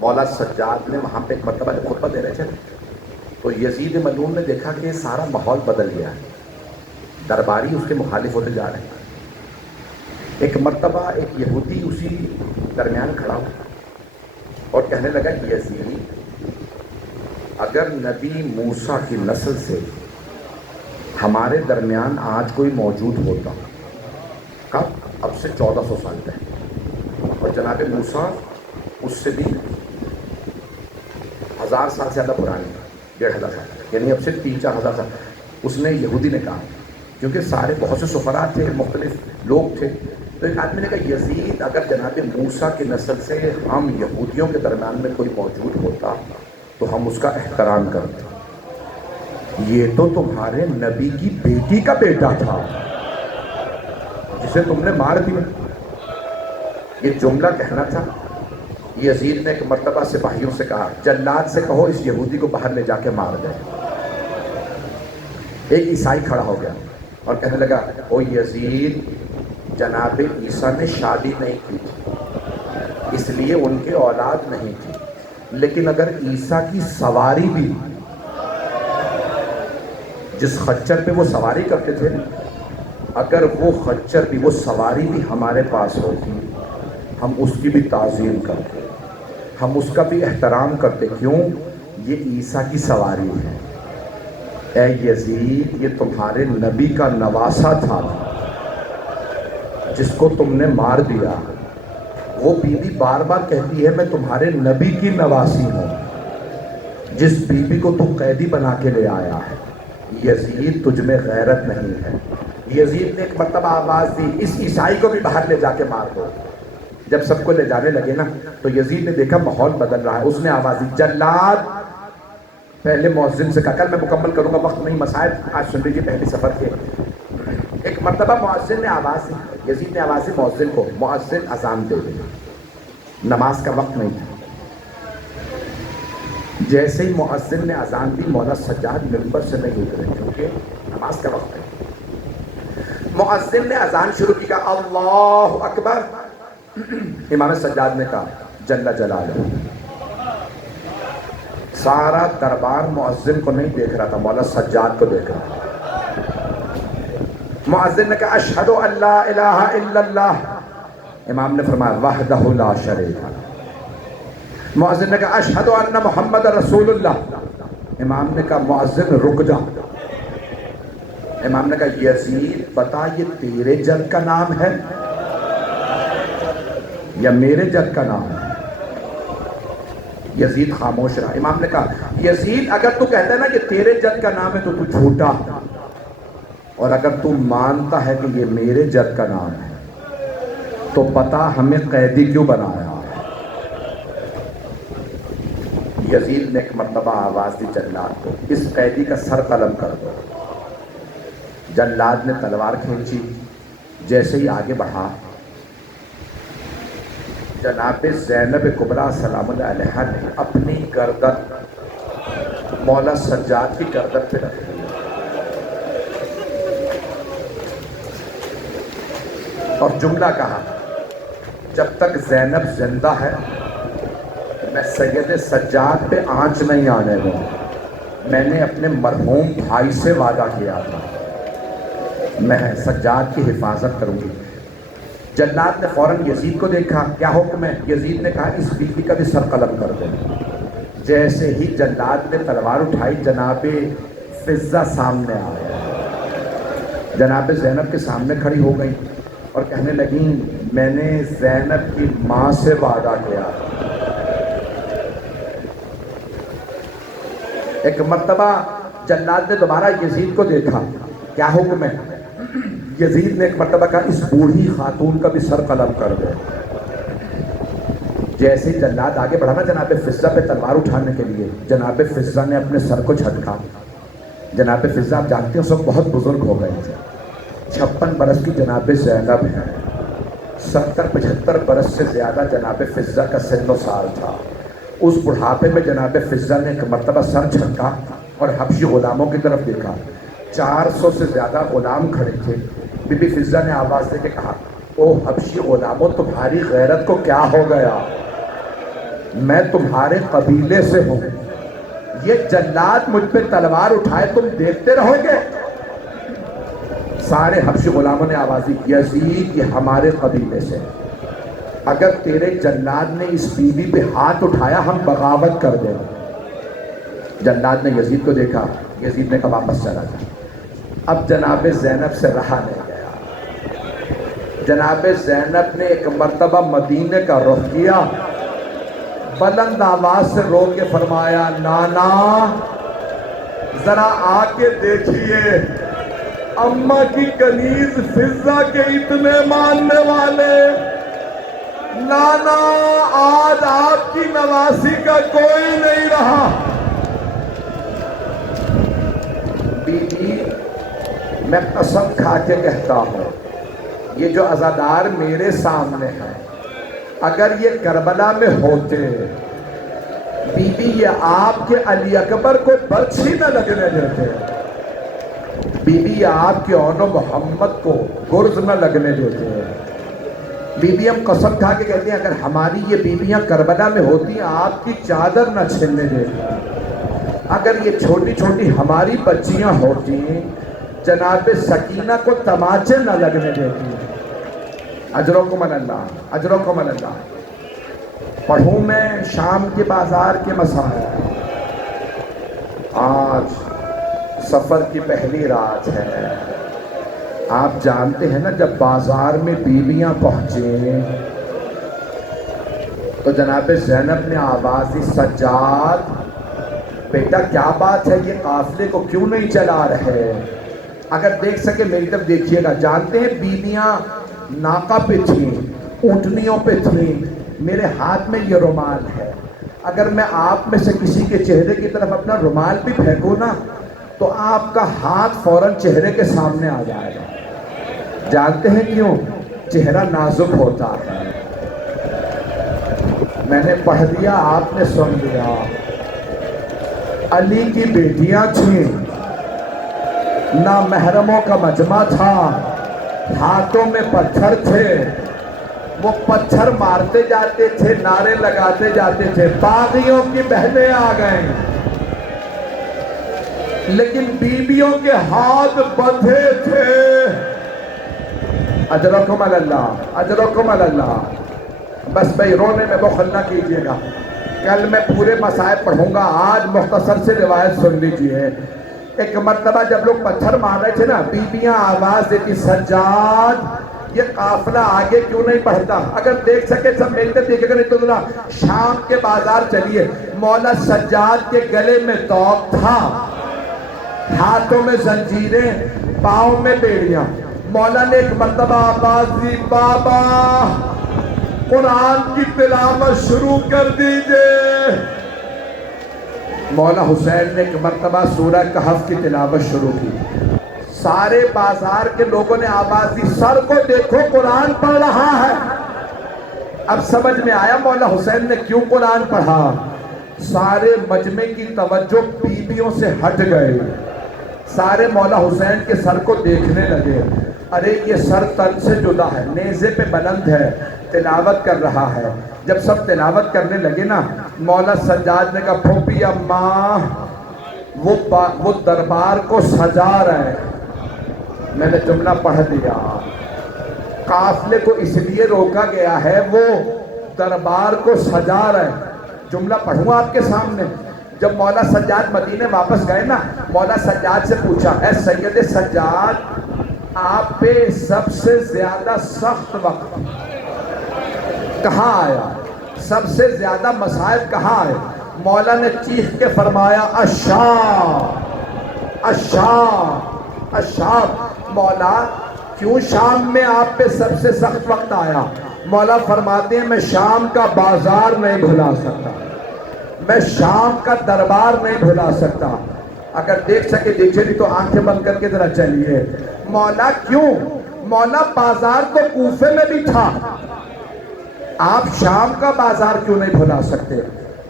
مولا سجاد نے وہاں پہ ایک مرتبہ جب خطبہ دے رہے تھے تو یزید ملعون نے دیکھا کہ سارا ماحول بدل گیا ہے، درباری اس کے مخالف ہوتے جا رہے ہیں۔ ایک مرتبہ ایک یہودی اسی درمیان کھڑا ہوا اور کہنے لگا کہ یزید، اگر نبی موسیٰ کی نسل سے ہمارے درمیان آج کوئی موجود ہوتا، کب؟ اب سے 1400 سال پہلے، اور جناب موسیٰ اس سے بھی 1000 سال سے زیادہ پرانی، 1500 سال، یعنی اب سے 3-4 ہزار سال۔ اس نے یہودی نے کہا، کیونکہ سارے بہت سے سفراء تھے، مختلف لوگ تھے، تو ایک آدمی نے کہا یزید، اگر جناب موسیٰ کی نسل سے ہم یہودیوں کے درمیان میں کوئی موجود ہوتا تو ہم اس کا احترام کرتے۔ یہ تو تمہارے نبی کی بیٹی کا بیٹا تھا جسے تم نے مار دیا۔ یہ جملہ کہنا تھا۔ یزید نے ایک مرتبہ سپاہیوں سے کہا، جلاد سے کہو اس یہودی کو باہر لے جا کے مار دے۔ ایک عیسائی کھڑا ہو گیا اور کہنے لگا، او یزید، جناب عیسیٰ نے شادی نہیں کی تھی، اس لیے ان کے اولاد نہیں تھی، لیکن اگر عیسیٰ کی سواری بھی، جس خچر پہ وہ سواری کرتے تھے، اگر وہ خچر بھی، وہ سواری بھی ہمارے پاس ہوتی، ہم اس کی بھی تعظیم کرتے، ہم اس کا بھی احترام کرتے۔ کیوں؟ یہ عیسیٰ کی سواری ہے۔ اے یزید، یہ تمہارے نبی کا نواسہ تھا جس کو تم نے مار دیا۔ وہ بیوی بار بار کہتی ہے میں تمہارے نبی کی نواسی ہوں، جس بیوی کو تو قیدی بنا کے لے آیا ہے۔ یزید، تجھ میں غیرت نہیں ہے۔ یزید نے ایک مرتبہ آواز دی، اس عیسائی کو بھی باہر لے جا کے مار دو۔ جب سب کو لے جانے لگے نا تو یزید نے دیکھا ماحول بدل رہا ہے، اس نے آواز دی، جلاد، پہلے مؤذن سے کہا، کل میں مکمل کروں گا، وقت نہیں، مسائل آج سن لیجیے پہلی سفر کے۔ ایک مرتبہ مؤذن نے آواز دی، یزید نے آواز دی مؤذن کو، مؤذن اذان دے دے، نماز کا وقت نہیں تھا۔ جیسے ہی مؤذن نے اذان دی، مولا سجاد منبر سے نہیں اترے کیونکہ نماز کا وقت ہے۔ مؤذن نے اذان شروع کی، کہا اللہ اکبر۔ امام سجاد نے کہا جل جلالہ، سارا دربار مؤذن کو نہیں دیکھ رہا تھا، مولا سجاد کو دیکھ رہا تھا۔ مؤذن نے کہا اشہد ان لا الہ الا اللہ، امام نے فرمایا وحدہ لا شریک لہ۔ مؤذن نے کہا اشہد ان محمد رسول اللہ، امام نے کہا مؤذن رک جا۔ امام نے کہا یزید بتا یہ تیرے جد کا نام ہے یا میرے جد کا نام ہے؟ یزید خاموش رہا۔ امام نے کہا یزید اگر تو کہتا ہے نا کہ تیرے جد کا نام ہے تو تو جھوٹا، اور اگر تو مانتا ہے کہ یہ میرے جد کا نام ہے تو بتا ہمیں قیدی کیوں بنایا؟ یزید نے ایک مرتبہ آواز دی جلاد کو اس قیدی کا سر قلم کر دو۔ جلاد نے تلوار کھینچی، جیسے ہی آگے بڑھا جناب زینب کبریٰ سلام اللہ علیہا نے اپنی گردن مولا سجاد کی گردن پہ رکھ دی اور جملہ کہا جب تک زینب زندہ ہے میں سید سجاد پہ آنچ نہیں آنے دوں، میں نے اپنے مرحوم بھائی سے وعدہ کیا تھا میں سجاد کی حفاظت کروں گی۔ جلاد نے فوراً یزید کو دیکھا، کیا حکم ہے؟ یزید نے کہا اس بیوی کا بھی سر قلم کر دیں۔ جیسے ہی جلاد نے تلوار اٹھائی جناب فضہ سامنے آیا، جناب زینب کے سامنے کھڑی ہو گئی اور کہنے لگیں میں نے زینب کی ماں سے وعدہ کیا۔ ایک مرتبہ جلاد نے دوبارہ یزید کو دیکھا، کیا حکم ہے؟ یزید نے ایک مرتبہ کہا اس بوڑھی خاتون کا بھی سر قلم کر دے۔ جیسے جلاد آگے بڑھا نا جناب فضہ پہ تلوار اٹھانے کے لیے، جناب فضہ نے اپنے سر کو جھٹکا۔ جناب فضہ آپ جانتے ہیں اس وقت بہت بزرگ ہو گئے تھے، 56 برس کی جناب زینب ہے، 70-75 برس سے زیادہ جناب فضہ کا سن و سال تھا۔ اس بڑھاپے میں جناب فضہ نے ایک مرتبہ سر جھٹکا اور حبشی غلاموں کی طرف دیکھا، 400 سے زیادہ غلام کھڑے تھے۔ بی بی فضہ نے آواز دے کے کہا او حبشی غلاموں تمہاری غیرت کو کیا ہو گیا؟ میں تمہارے قبیلے سے ہوں، یہ جلاد مجھ پہ تلوار اٹھائے تم دیکھتے رہو گے؟ سارے حبشی غلاموں نے آواز دی یزید یہ ہمارے قبیلے سے، اگر تیرے جلاد نے اس بیوی پہ ہاتھ اٹھایا ہم بغاوت کر دیں۔ جلاد نے یزید کو دیکھا، یزید نے کہا واپس چلا جا۔ اب جناب زینب سے رہا نہیں گیا، جناب زینب نے ایک مرتبہ مدینے کا رخ کیا، بلند آواز سے رو کے فرمایا نانا ذرا آ کے دیکھیے اماں کی کنیز فضہ کے اتنے ماننے والے، نانا آج آپ کی نواسی کا کوئی نہیں رہا۔ بیوی میں قسم کھا کے کہتا ہوں یہ جو عزادار میرے سامنے ہیں اگر یہ کربلا میں ہوتے بی بی یہ آپ کے علی اکبر کو برچھی نہ لگنے دیتے، بی بی یہ آپ کے اون محمد کو گرز نہ لگنے دیتے۔ بی بی ہم قسم کھا کے کہتے ہیں اگر ہماری یہ بیویاں کربلا میں ہوتی آپ کی چادر نہ چھیننے دیتی، اگر یہ چھوٹی چھوٹی ہماری بچیاں ہوتی جناب سکینہ کو تماچے نہ لگنے دیتی۔ اجرکم اللہ، اجرکم اللہ۔ پڑھوں میں شام کے بازار کے مسائل، آج سفر کی پہلی رات ہے، آپ جانتے ہیں نا جب بازار میں بیویاں پہنچیں تو جناب زینب نے آواز دی سجاد بیٹا کیا بات ہے یہ قافلے کو کیوں نہیں چلا رہے؟ اگر دیکھ سکے میری طرف دیکھیے گا۔ جانتے ہیں بیویاں ناقہ پہ تھیں، اونٹنیوں پہ تھیں، میرے ہاتھ میں یہ رومال ہے، اگر میں آپ میں سے کسی کے چہرے کی طرف اپنا رومال بھی پھینکوں نا تو آپ کا ہاتھ فوراً چہرے کے سامنے آ جائے گا۔ جانتے ہیں کیوں؟ چہرہ نازک ہوتا ہے۔ میں نے پڑھ دیا آپ نے سن لیا۔ علی کی بیٹیاں تھیں، نہ محرموں کا مجمع تھا، ہاتھوں میں پتھر تھے، وہ پتھر مارتے جاتے تھے، نعرے لگاتے جاتے تھے، باغیوں کی بہنیں آ گئیں۔ لیکن بیویوں کے ہاتھ بندھے تھے. اجرکم اللہ، اجرکم اللہ. بس بھائی رونے میں بخل نہ کیجیے گا، کل میں پورے مسائل پڑھوں گا، آج مختصر سے روایت سن لیجیے. ایک مرتبہ جب لوگ پتھر مار رہے تھے نا، بیویاں آواز دیتی سجاد یہ قافلہ آگے کیوں نہیں بڑھتا؟ اگر دیکھ سکے سب ملتے دیکھے گا، نہیں تو ذرا شام کے بازار چلیے. مولا سجاد کے گلے میں توق تھا، ہاتھوں میں زنجیریں، پاؤں میں بیڑیاں. مولا نے ایک مرتبہ آواز دی بابا قرآن کی تلاوت شروع کر دیجئے. مولا حسین نے ایک مرتبہ سورہ کہف کی تلاوت شروع کی. سارے بازار کے لوگوں نے آواز دی سر کو دیکھو قرآن پڑھ رہا ہے. اب سمجھ میں آیا مولا حسین نے کیوں قرآن پڑھا. سارے مجمع کی توجہ بیویوں سے ہٹ گئے، سارے مولا حسین کے سر کو دیکھنے لگے. ارے یہ سر تن سے جدا ہے، نیزے پہ بلند ہے، تلاوت کر رہا ہے. جب سب تلاوت کرنے لگے نا، مولا سجاد نے کہا پھوپھی اماں وہ دربار کو سجا رہے. میں نے جملہ پڑھ دیا. قافلے کو اس لیے روکا گیا ہے وہ دربار کو سجا رہے. جملہ پڑھوں آپ کے سامنے. جب مولا سجاد مدینے واپس گئے نا، مولا سجاد سے پوچھا اے سید سجاد آپ پہ سب سے زیادہ سخت وقت کہاں آیا، سب سے زیادہ مسائل کہاں آئے؟ مولا نے چیخ کے فرمایا الشام، الشام، الشام. مولا کیوں شام میں آپ پہ سب سے سخت وقت آیا؟ مولا فرماتے ہیں میں شام کا بازار نہیں بھلا سکتا، میں شام کا دربار نہیں بھلا سکتا. اگر دیکھ سکے دیکھیں، نہیں تو آنکھیں بند کر کے ذرا چلیے. مولا کیوں؟ مولا بازار تو کوفے میں بھی تھا، آپ شام کا بازار کیوں نہیں بھلا سکتے؟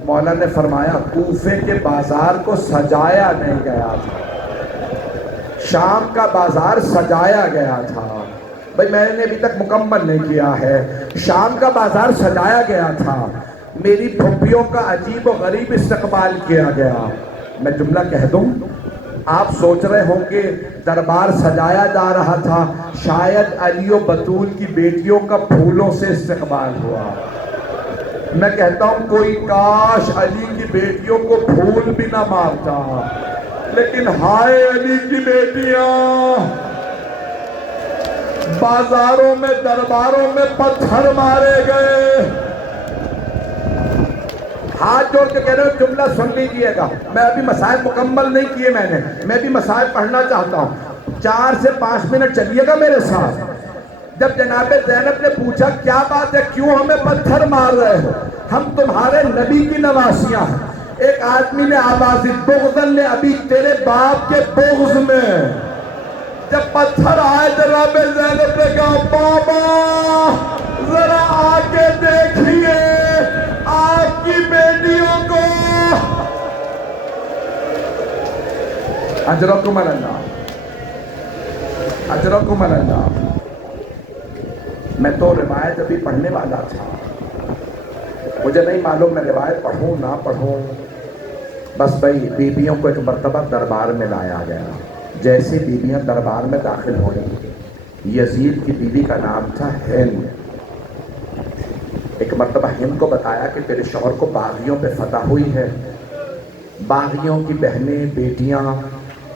مولا نے فرمایا کوفے کے بازار کو سجایا نہیں گیا تھا، شام کا بازار سجایا گیا تھا. بھئی میں نے ابھی تک مکمل نہیں کیا ہے. شام کا بازار سجایا گیا تھا، میری پھوپھیوں کا عجیب و غریب استقبال کیا گیا. میں جملہ کہہ دوں، آپ سوچ رہے ہوں کہ دربار سجایا جا رہا تھا، شاید علی و بطول کی بیٹیوں کا پھولوں سے استقبال ہوا. میں کہتا ہوں کوئی کاش علی کی بیٹیوں کو پھول بھی نہ مارتا، لیکن ہائے علی کی بیٹیاں بازاروں میں درباروں میں پتھر مارے گئے. ہاتھ جوڑ کے کہہ رہے ہو جملہ سن لیجئے گا. میں ابھی مسائل مکمل نہیں کیے، میں بھی مسائل پڑھنا چاہتا ہوں. 4 سے 5 منٹ چلیے گا میرے ساتھ. جب جناب زینب نے پوچھا کیا بات ہے، کیوں ہمیں پتھر مار رہے ہو، ہم تمہارے نبی کی نواسیاں ہیں. ایک آدمی نے آواز دی بغضن نے ابھی تیرے باپ کے بغض میں. جب پتھر آئے جناب زینب نے کہا بابا ذرا آگے دیکھیے آپ کی بیٹیوں کو. اجرکم اللہ، اجرکم اللہ. میں تو روایت ابھی پڑھنے والا تھا، مجھے نہیں معلوم میں روایت پڑھوں نہ پڑھوں. بس بھائی بیویوں کو ایک مرتبہ دربار میں لایا گیا. جیسی بیویاں دربار میں داخل ہوئی، یزید کی بیوی کا نام تھا ہند. ایک مرتبہ ہند کو بتایا کہ تیرے شوہر کو باغیوں پہ فتح ہوئی ہے. باغیوں کی بہنیں، بیٹیاں،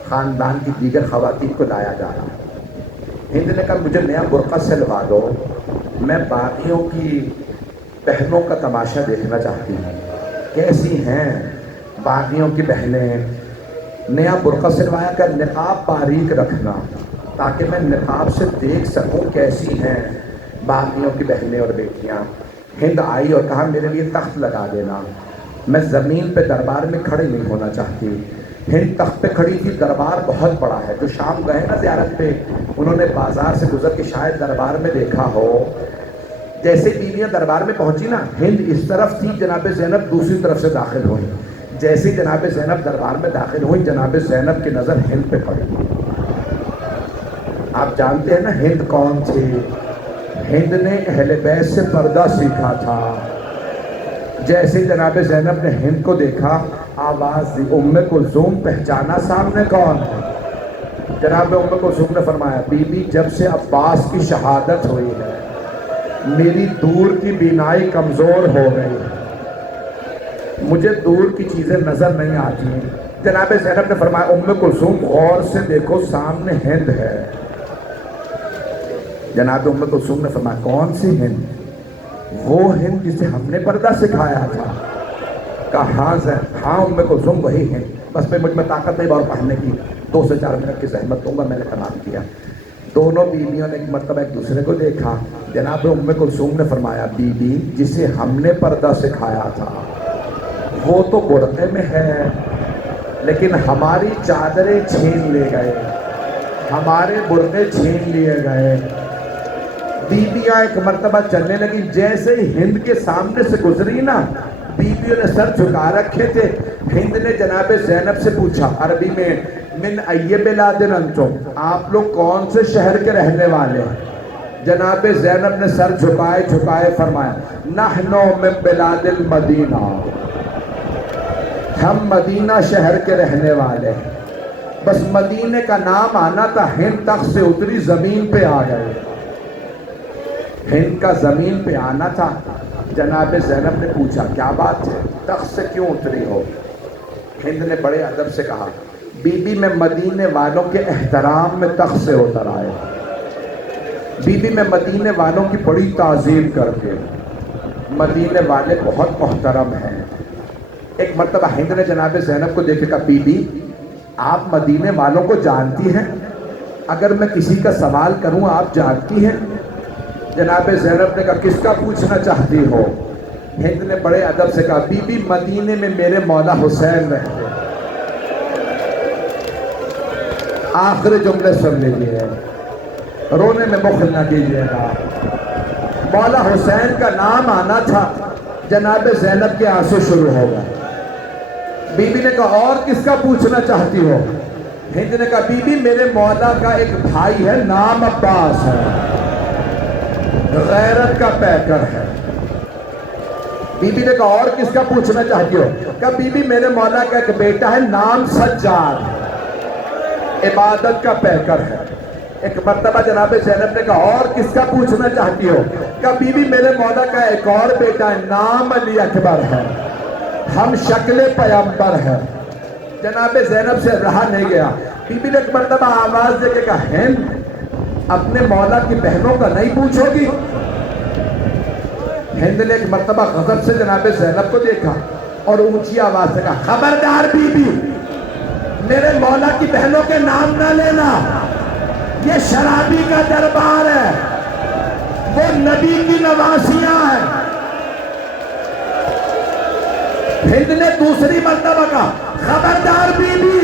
خاندان کی دیگر خواتین کو لایا جا رہا. ہند نے کہا مجھے نیا برقع سلوا دو، میں باغیوں کی بہنوں کا تماشا دیکھنا چاہتی ہوں. کیسی ہیں باغیوں کی بہنیں؟ نیا برقع سلوایا کہ نقاب باریک رکھنا تاکہ میں نقاب سے دیکھ سکوں کیسی ہیں باغیوں کی بہنیں اور بیٹیاں. ہند آئی اور کہا میرے لیے تخت لگا دینا، میں زمین پہ دربار میں کھڑی نہیں ہونا چاہتی. ہند تخت پہ کھڑی تھی. دربار بہت بڑا ہے. جو شام گئے نا زیارت پہ، انہوں نے بازار سے گزر کے شاید دربار میں دیکھا ہو. جیسے بیویاں دربار میں پہنچی نا، ہند اس طرف تھی، جناب زینب دوسری طرف سے داخل ہوئی. جیسے جناب زینب دربار میں داخل ہوئی، جناب زینب کی نظر ہند پہ پڑی. آپ جانتے ہیں نا ہند کون تھی؟ ہند نے اہل بیت سے پردہ سیکھا تھا. جیسے جناب زینب نے ہند کو دیکھا، آواز دی، ام کلثوم پہچانا سامنے کون ہے؟ جناب ام کلثوم نے فرمایا بی بی جب سے عباس کی شہادت ہوئی ہے میری دور کی بینائی کمزور ہو گئی، مجھے دور کی چیزیں نظر نہیں آتی ہیں۔ جناب زینب نے فرمایا ام کلثوم غور سے دیکھو سامنے ہند ہے۔ جناب ام کلثوم نے فرمایا کون سی ہند؟ وہ ہند جسے ہم نے پردہ سکھایا تھا۔ کہا ہاں ام کلثوم وہی ہند، بس مجھ میں طاقت نہیں اور پڑھنے کی، 2 سے 4 منٹ کی زحمت دوں گا، میں نے تمام کیا۔ دونوں بیویوں نے ایک مرتبہ ایک دوسرے کو دیکھا۔ جناب ام کلثوم نے فرمایا بی بی جسے ہم نے پردہ سکھایا تھا وہ تو برقعے میں ہے، لیکن ہماری چادریں چھین لے گئے، ہمارے برقعے چھین لیے گئے۔ بیویاں ایک مرتبہ چلنے لگی، جیسے ہی ہند کے سامنے سے گزری نا، بیویوں نے سر جھکا رکھے تھے۔ ہند نے جناب زینب سے پوچھا عربی میں من ای بلاد انتم، آپ لوگ کون سے شہر کے رہنے والے ہیں؟ جناب زینب نے سر جھکائے جھکائے فرمایا نحن من بلاد المدینہ، ہم مدینہ شہر کے رہنے والے ہیں۔ بس مدینے کا نام آنا تھا، ہند تخت سے اتری زمین پہ آ گئے۔ ہند کا زمین پہ آنا تھا۔ جناب زینب نے پوچھا کیا بات ہے، تخت سے کیوں اتری ہو؟ ہند نے بڑے ادب سے کہا بی بی میں مدینے والوں کے احترام میں تخت سے اتر آئے، بی بی میں مدینے والوں کی بڑی تعظیم کر کے، مدینے والے بہت محترم ہیں۔ ایک مرتبہ ہند نے جناب زینب کو دیکھ کے کہا بی بی آپ مدینے والوں کو جانتی ہیں؟ اگر میں کسی کا سوال کروں آپ جانتی ہیں؟ جناب زینب نے کہا کس کا پوچھنا چاہتی ہو؟ ہند نے بڑے ادب سے کہا بی بی مدینے میں میرے مولا حسین رہتے۔ آخری جملے سن لیجیے، رونے میں بخل نہ کیجیے گا۔ مولا حسین کا نام آنا تھا، جناب زینب کے آنسو شروع ہو گئے۔ بی بی نے کہا اور کس کا پوچھنا چاہتی ہو؟ ہند نے کہا بی بی میرے مولا کا ایک بھائی ہے، نام عباس ہے، غیرت کا پیکر ہے۔ بی بی نے کہا اور کس کا پوچھنا چاہتی ہو؟ کہا بی بی میرے مولا کا ایک بیٹا ہے، نام سجاد، عبادت کا پیکر ہے۔ ایک مرتبہ جناب زینب نے کہا اور کس کا پوچھنا چاہتی ہو؟ کہا بی بی میرے مولا کا ایک اور بیٹا ہے، نام علی اکبر ہے، ہم شکل پیغمبر ہے۔ جناب زینب سے رہا نہیں گیا، بی بی نے ایک مرتبہ آواز دے کے کہا ہند اپنے مولا کی بہنوں کا نہیں پوچھو گی؟ ہند نے ایک مرتبہ غضب سے جناب زینب کو دیکھا اور اونچی آواز سے کہا خبردار بی بی میرے مولا کی بہنوں کے نام نہ لینا، یہ شرابی کا دربار ہے، وہ نبی کی نواسیاں ہیں۔ ہند نے دوسری مرتبہ کہا خبردار بی بی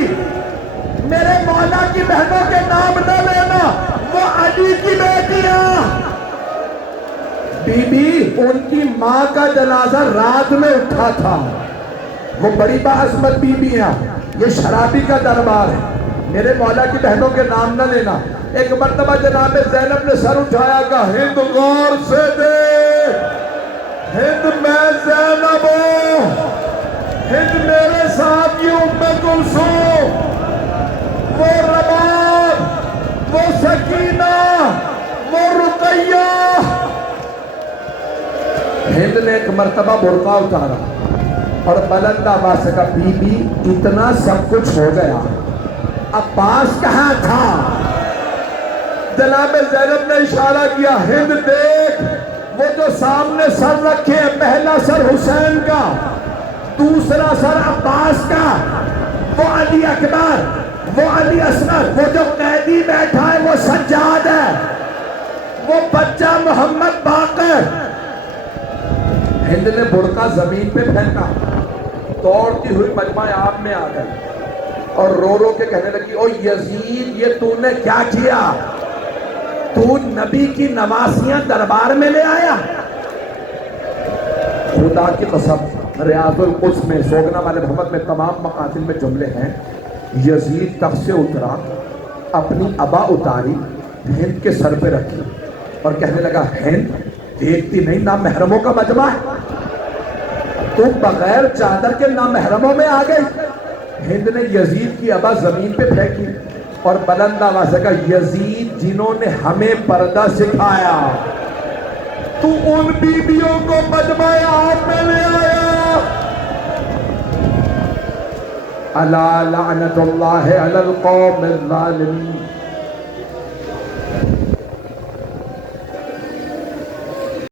میرے مولا کی بہنوں کے نام نہ لینا، وہ علی کی بیٹیاں۔ بی بی ان کی ماں کا جنازہ رات میں اٹھا تھا، وہ بڑی باعظمت بی بی ہیں، یہ شرابی کا دربار ہے، میرے مولا کی بہنوں کے نام نہ لینا۔ ایک مرتبہ جناب زینب نے سر اٹھایا کہا ہند غور سے دے، ہند میں زینب ہوں، ہند میرے ساتھ یہ ام کلثوم، وہ رباب، وہ سکینہ، وہ رقیہ۔ ہند نے ایک مرتبہ برقع اتارا اور بلند آواز سے کہا بی بی اتنا سب کچھ ہو گیا، عباس کہاں تھا؟ جناب زینب نے اشارہ کیا ہند دیکھ وہ جو سامنے سر رکھے ہیں، پہلا سر حسین کا، دوسرا سر عباس کا، وہ علی اکبر، وہ علی اصغر، وہ جو قیدی بیٹھا ہے وہ سجاد ہے، وہ بچہ محمد باقر۔ ہند نے برقع زمین پہ پھینکا، دوڑتی ہوئی مجمع عام میں آ گئی اور رو رو کے کہنے لگی او یزید یہ تو نے کیا کیا؟ تو نبی کی نواسیاں دربار میں لے آیا؟ خدا کی قسم ریاض القدس میں سوگنا والے محمد میں تمام مقاتل میں جملے ہیں، یزید تخت سے اترا، اپنی ابا اتاری، ہند کے سر پہ رکھی اور کہنے لگا ہند دیکھتی نہیں نامحرموں کا مجمع ہے؟ تو بغیر چادر کے نامحرموں میں آ گئی. ہند نے یزید کی ابا زمین پہ پھینکی اور بلند آواز سے کہا یزید جنہوں نے ہمیں پردہ سکھایا تو ان بیویوں کو مجمع ہاتھ میں لے آیا. الا لعنت اللہ علی القوم الظالمین.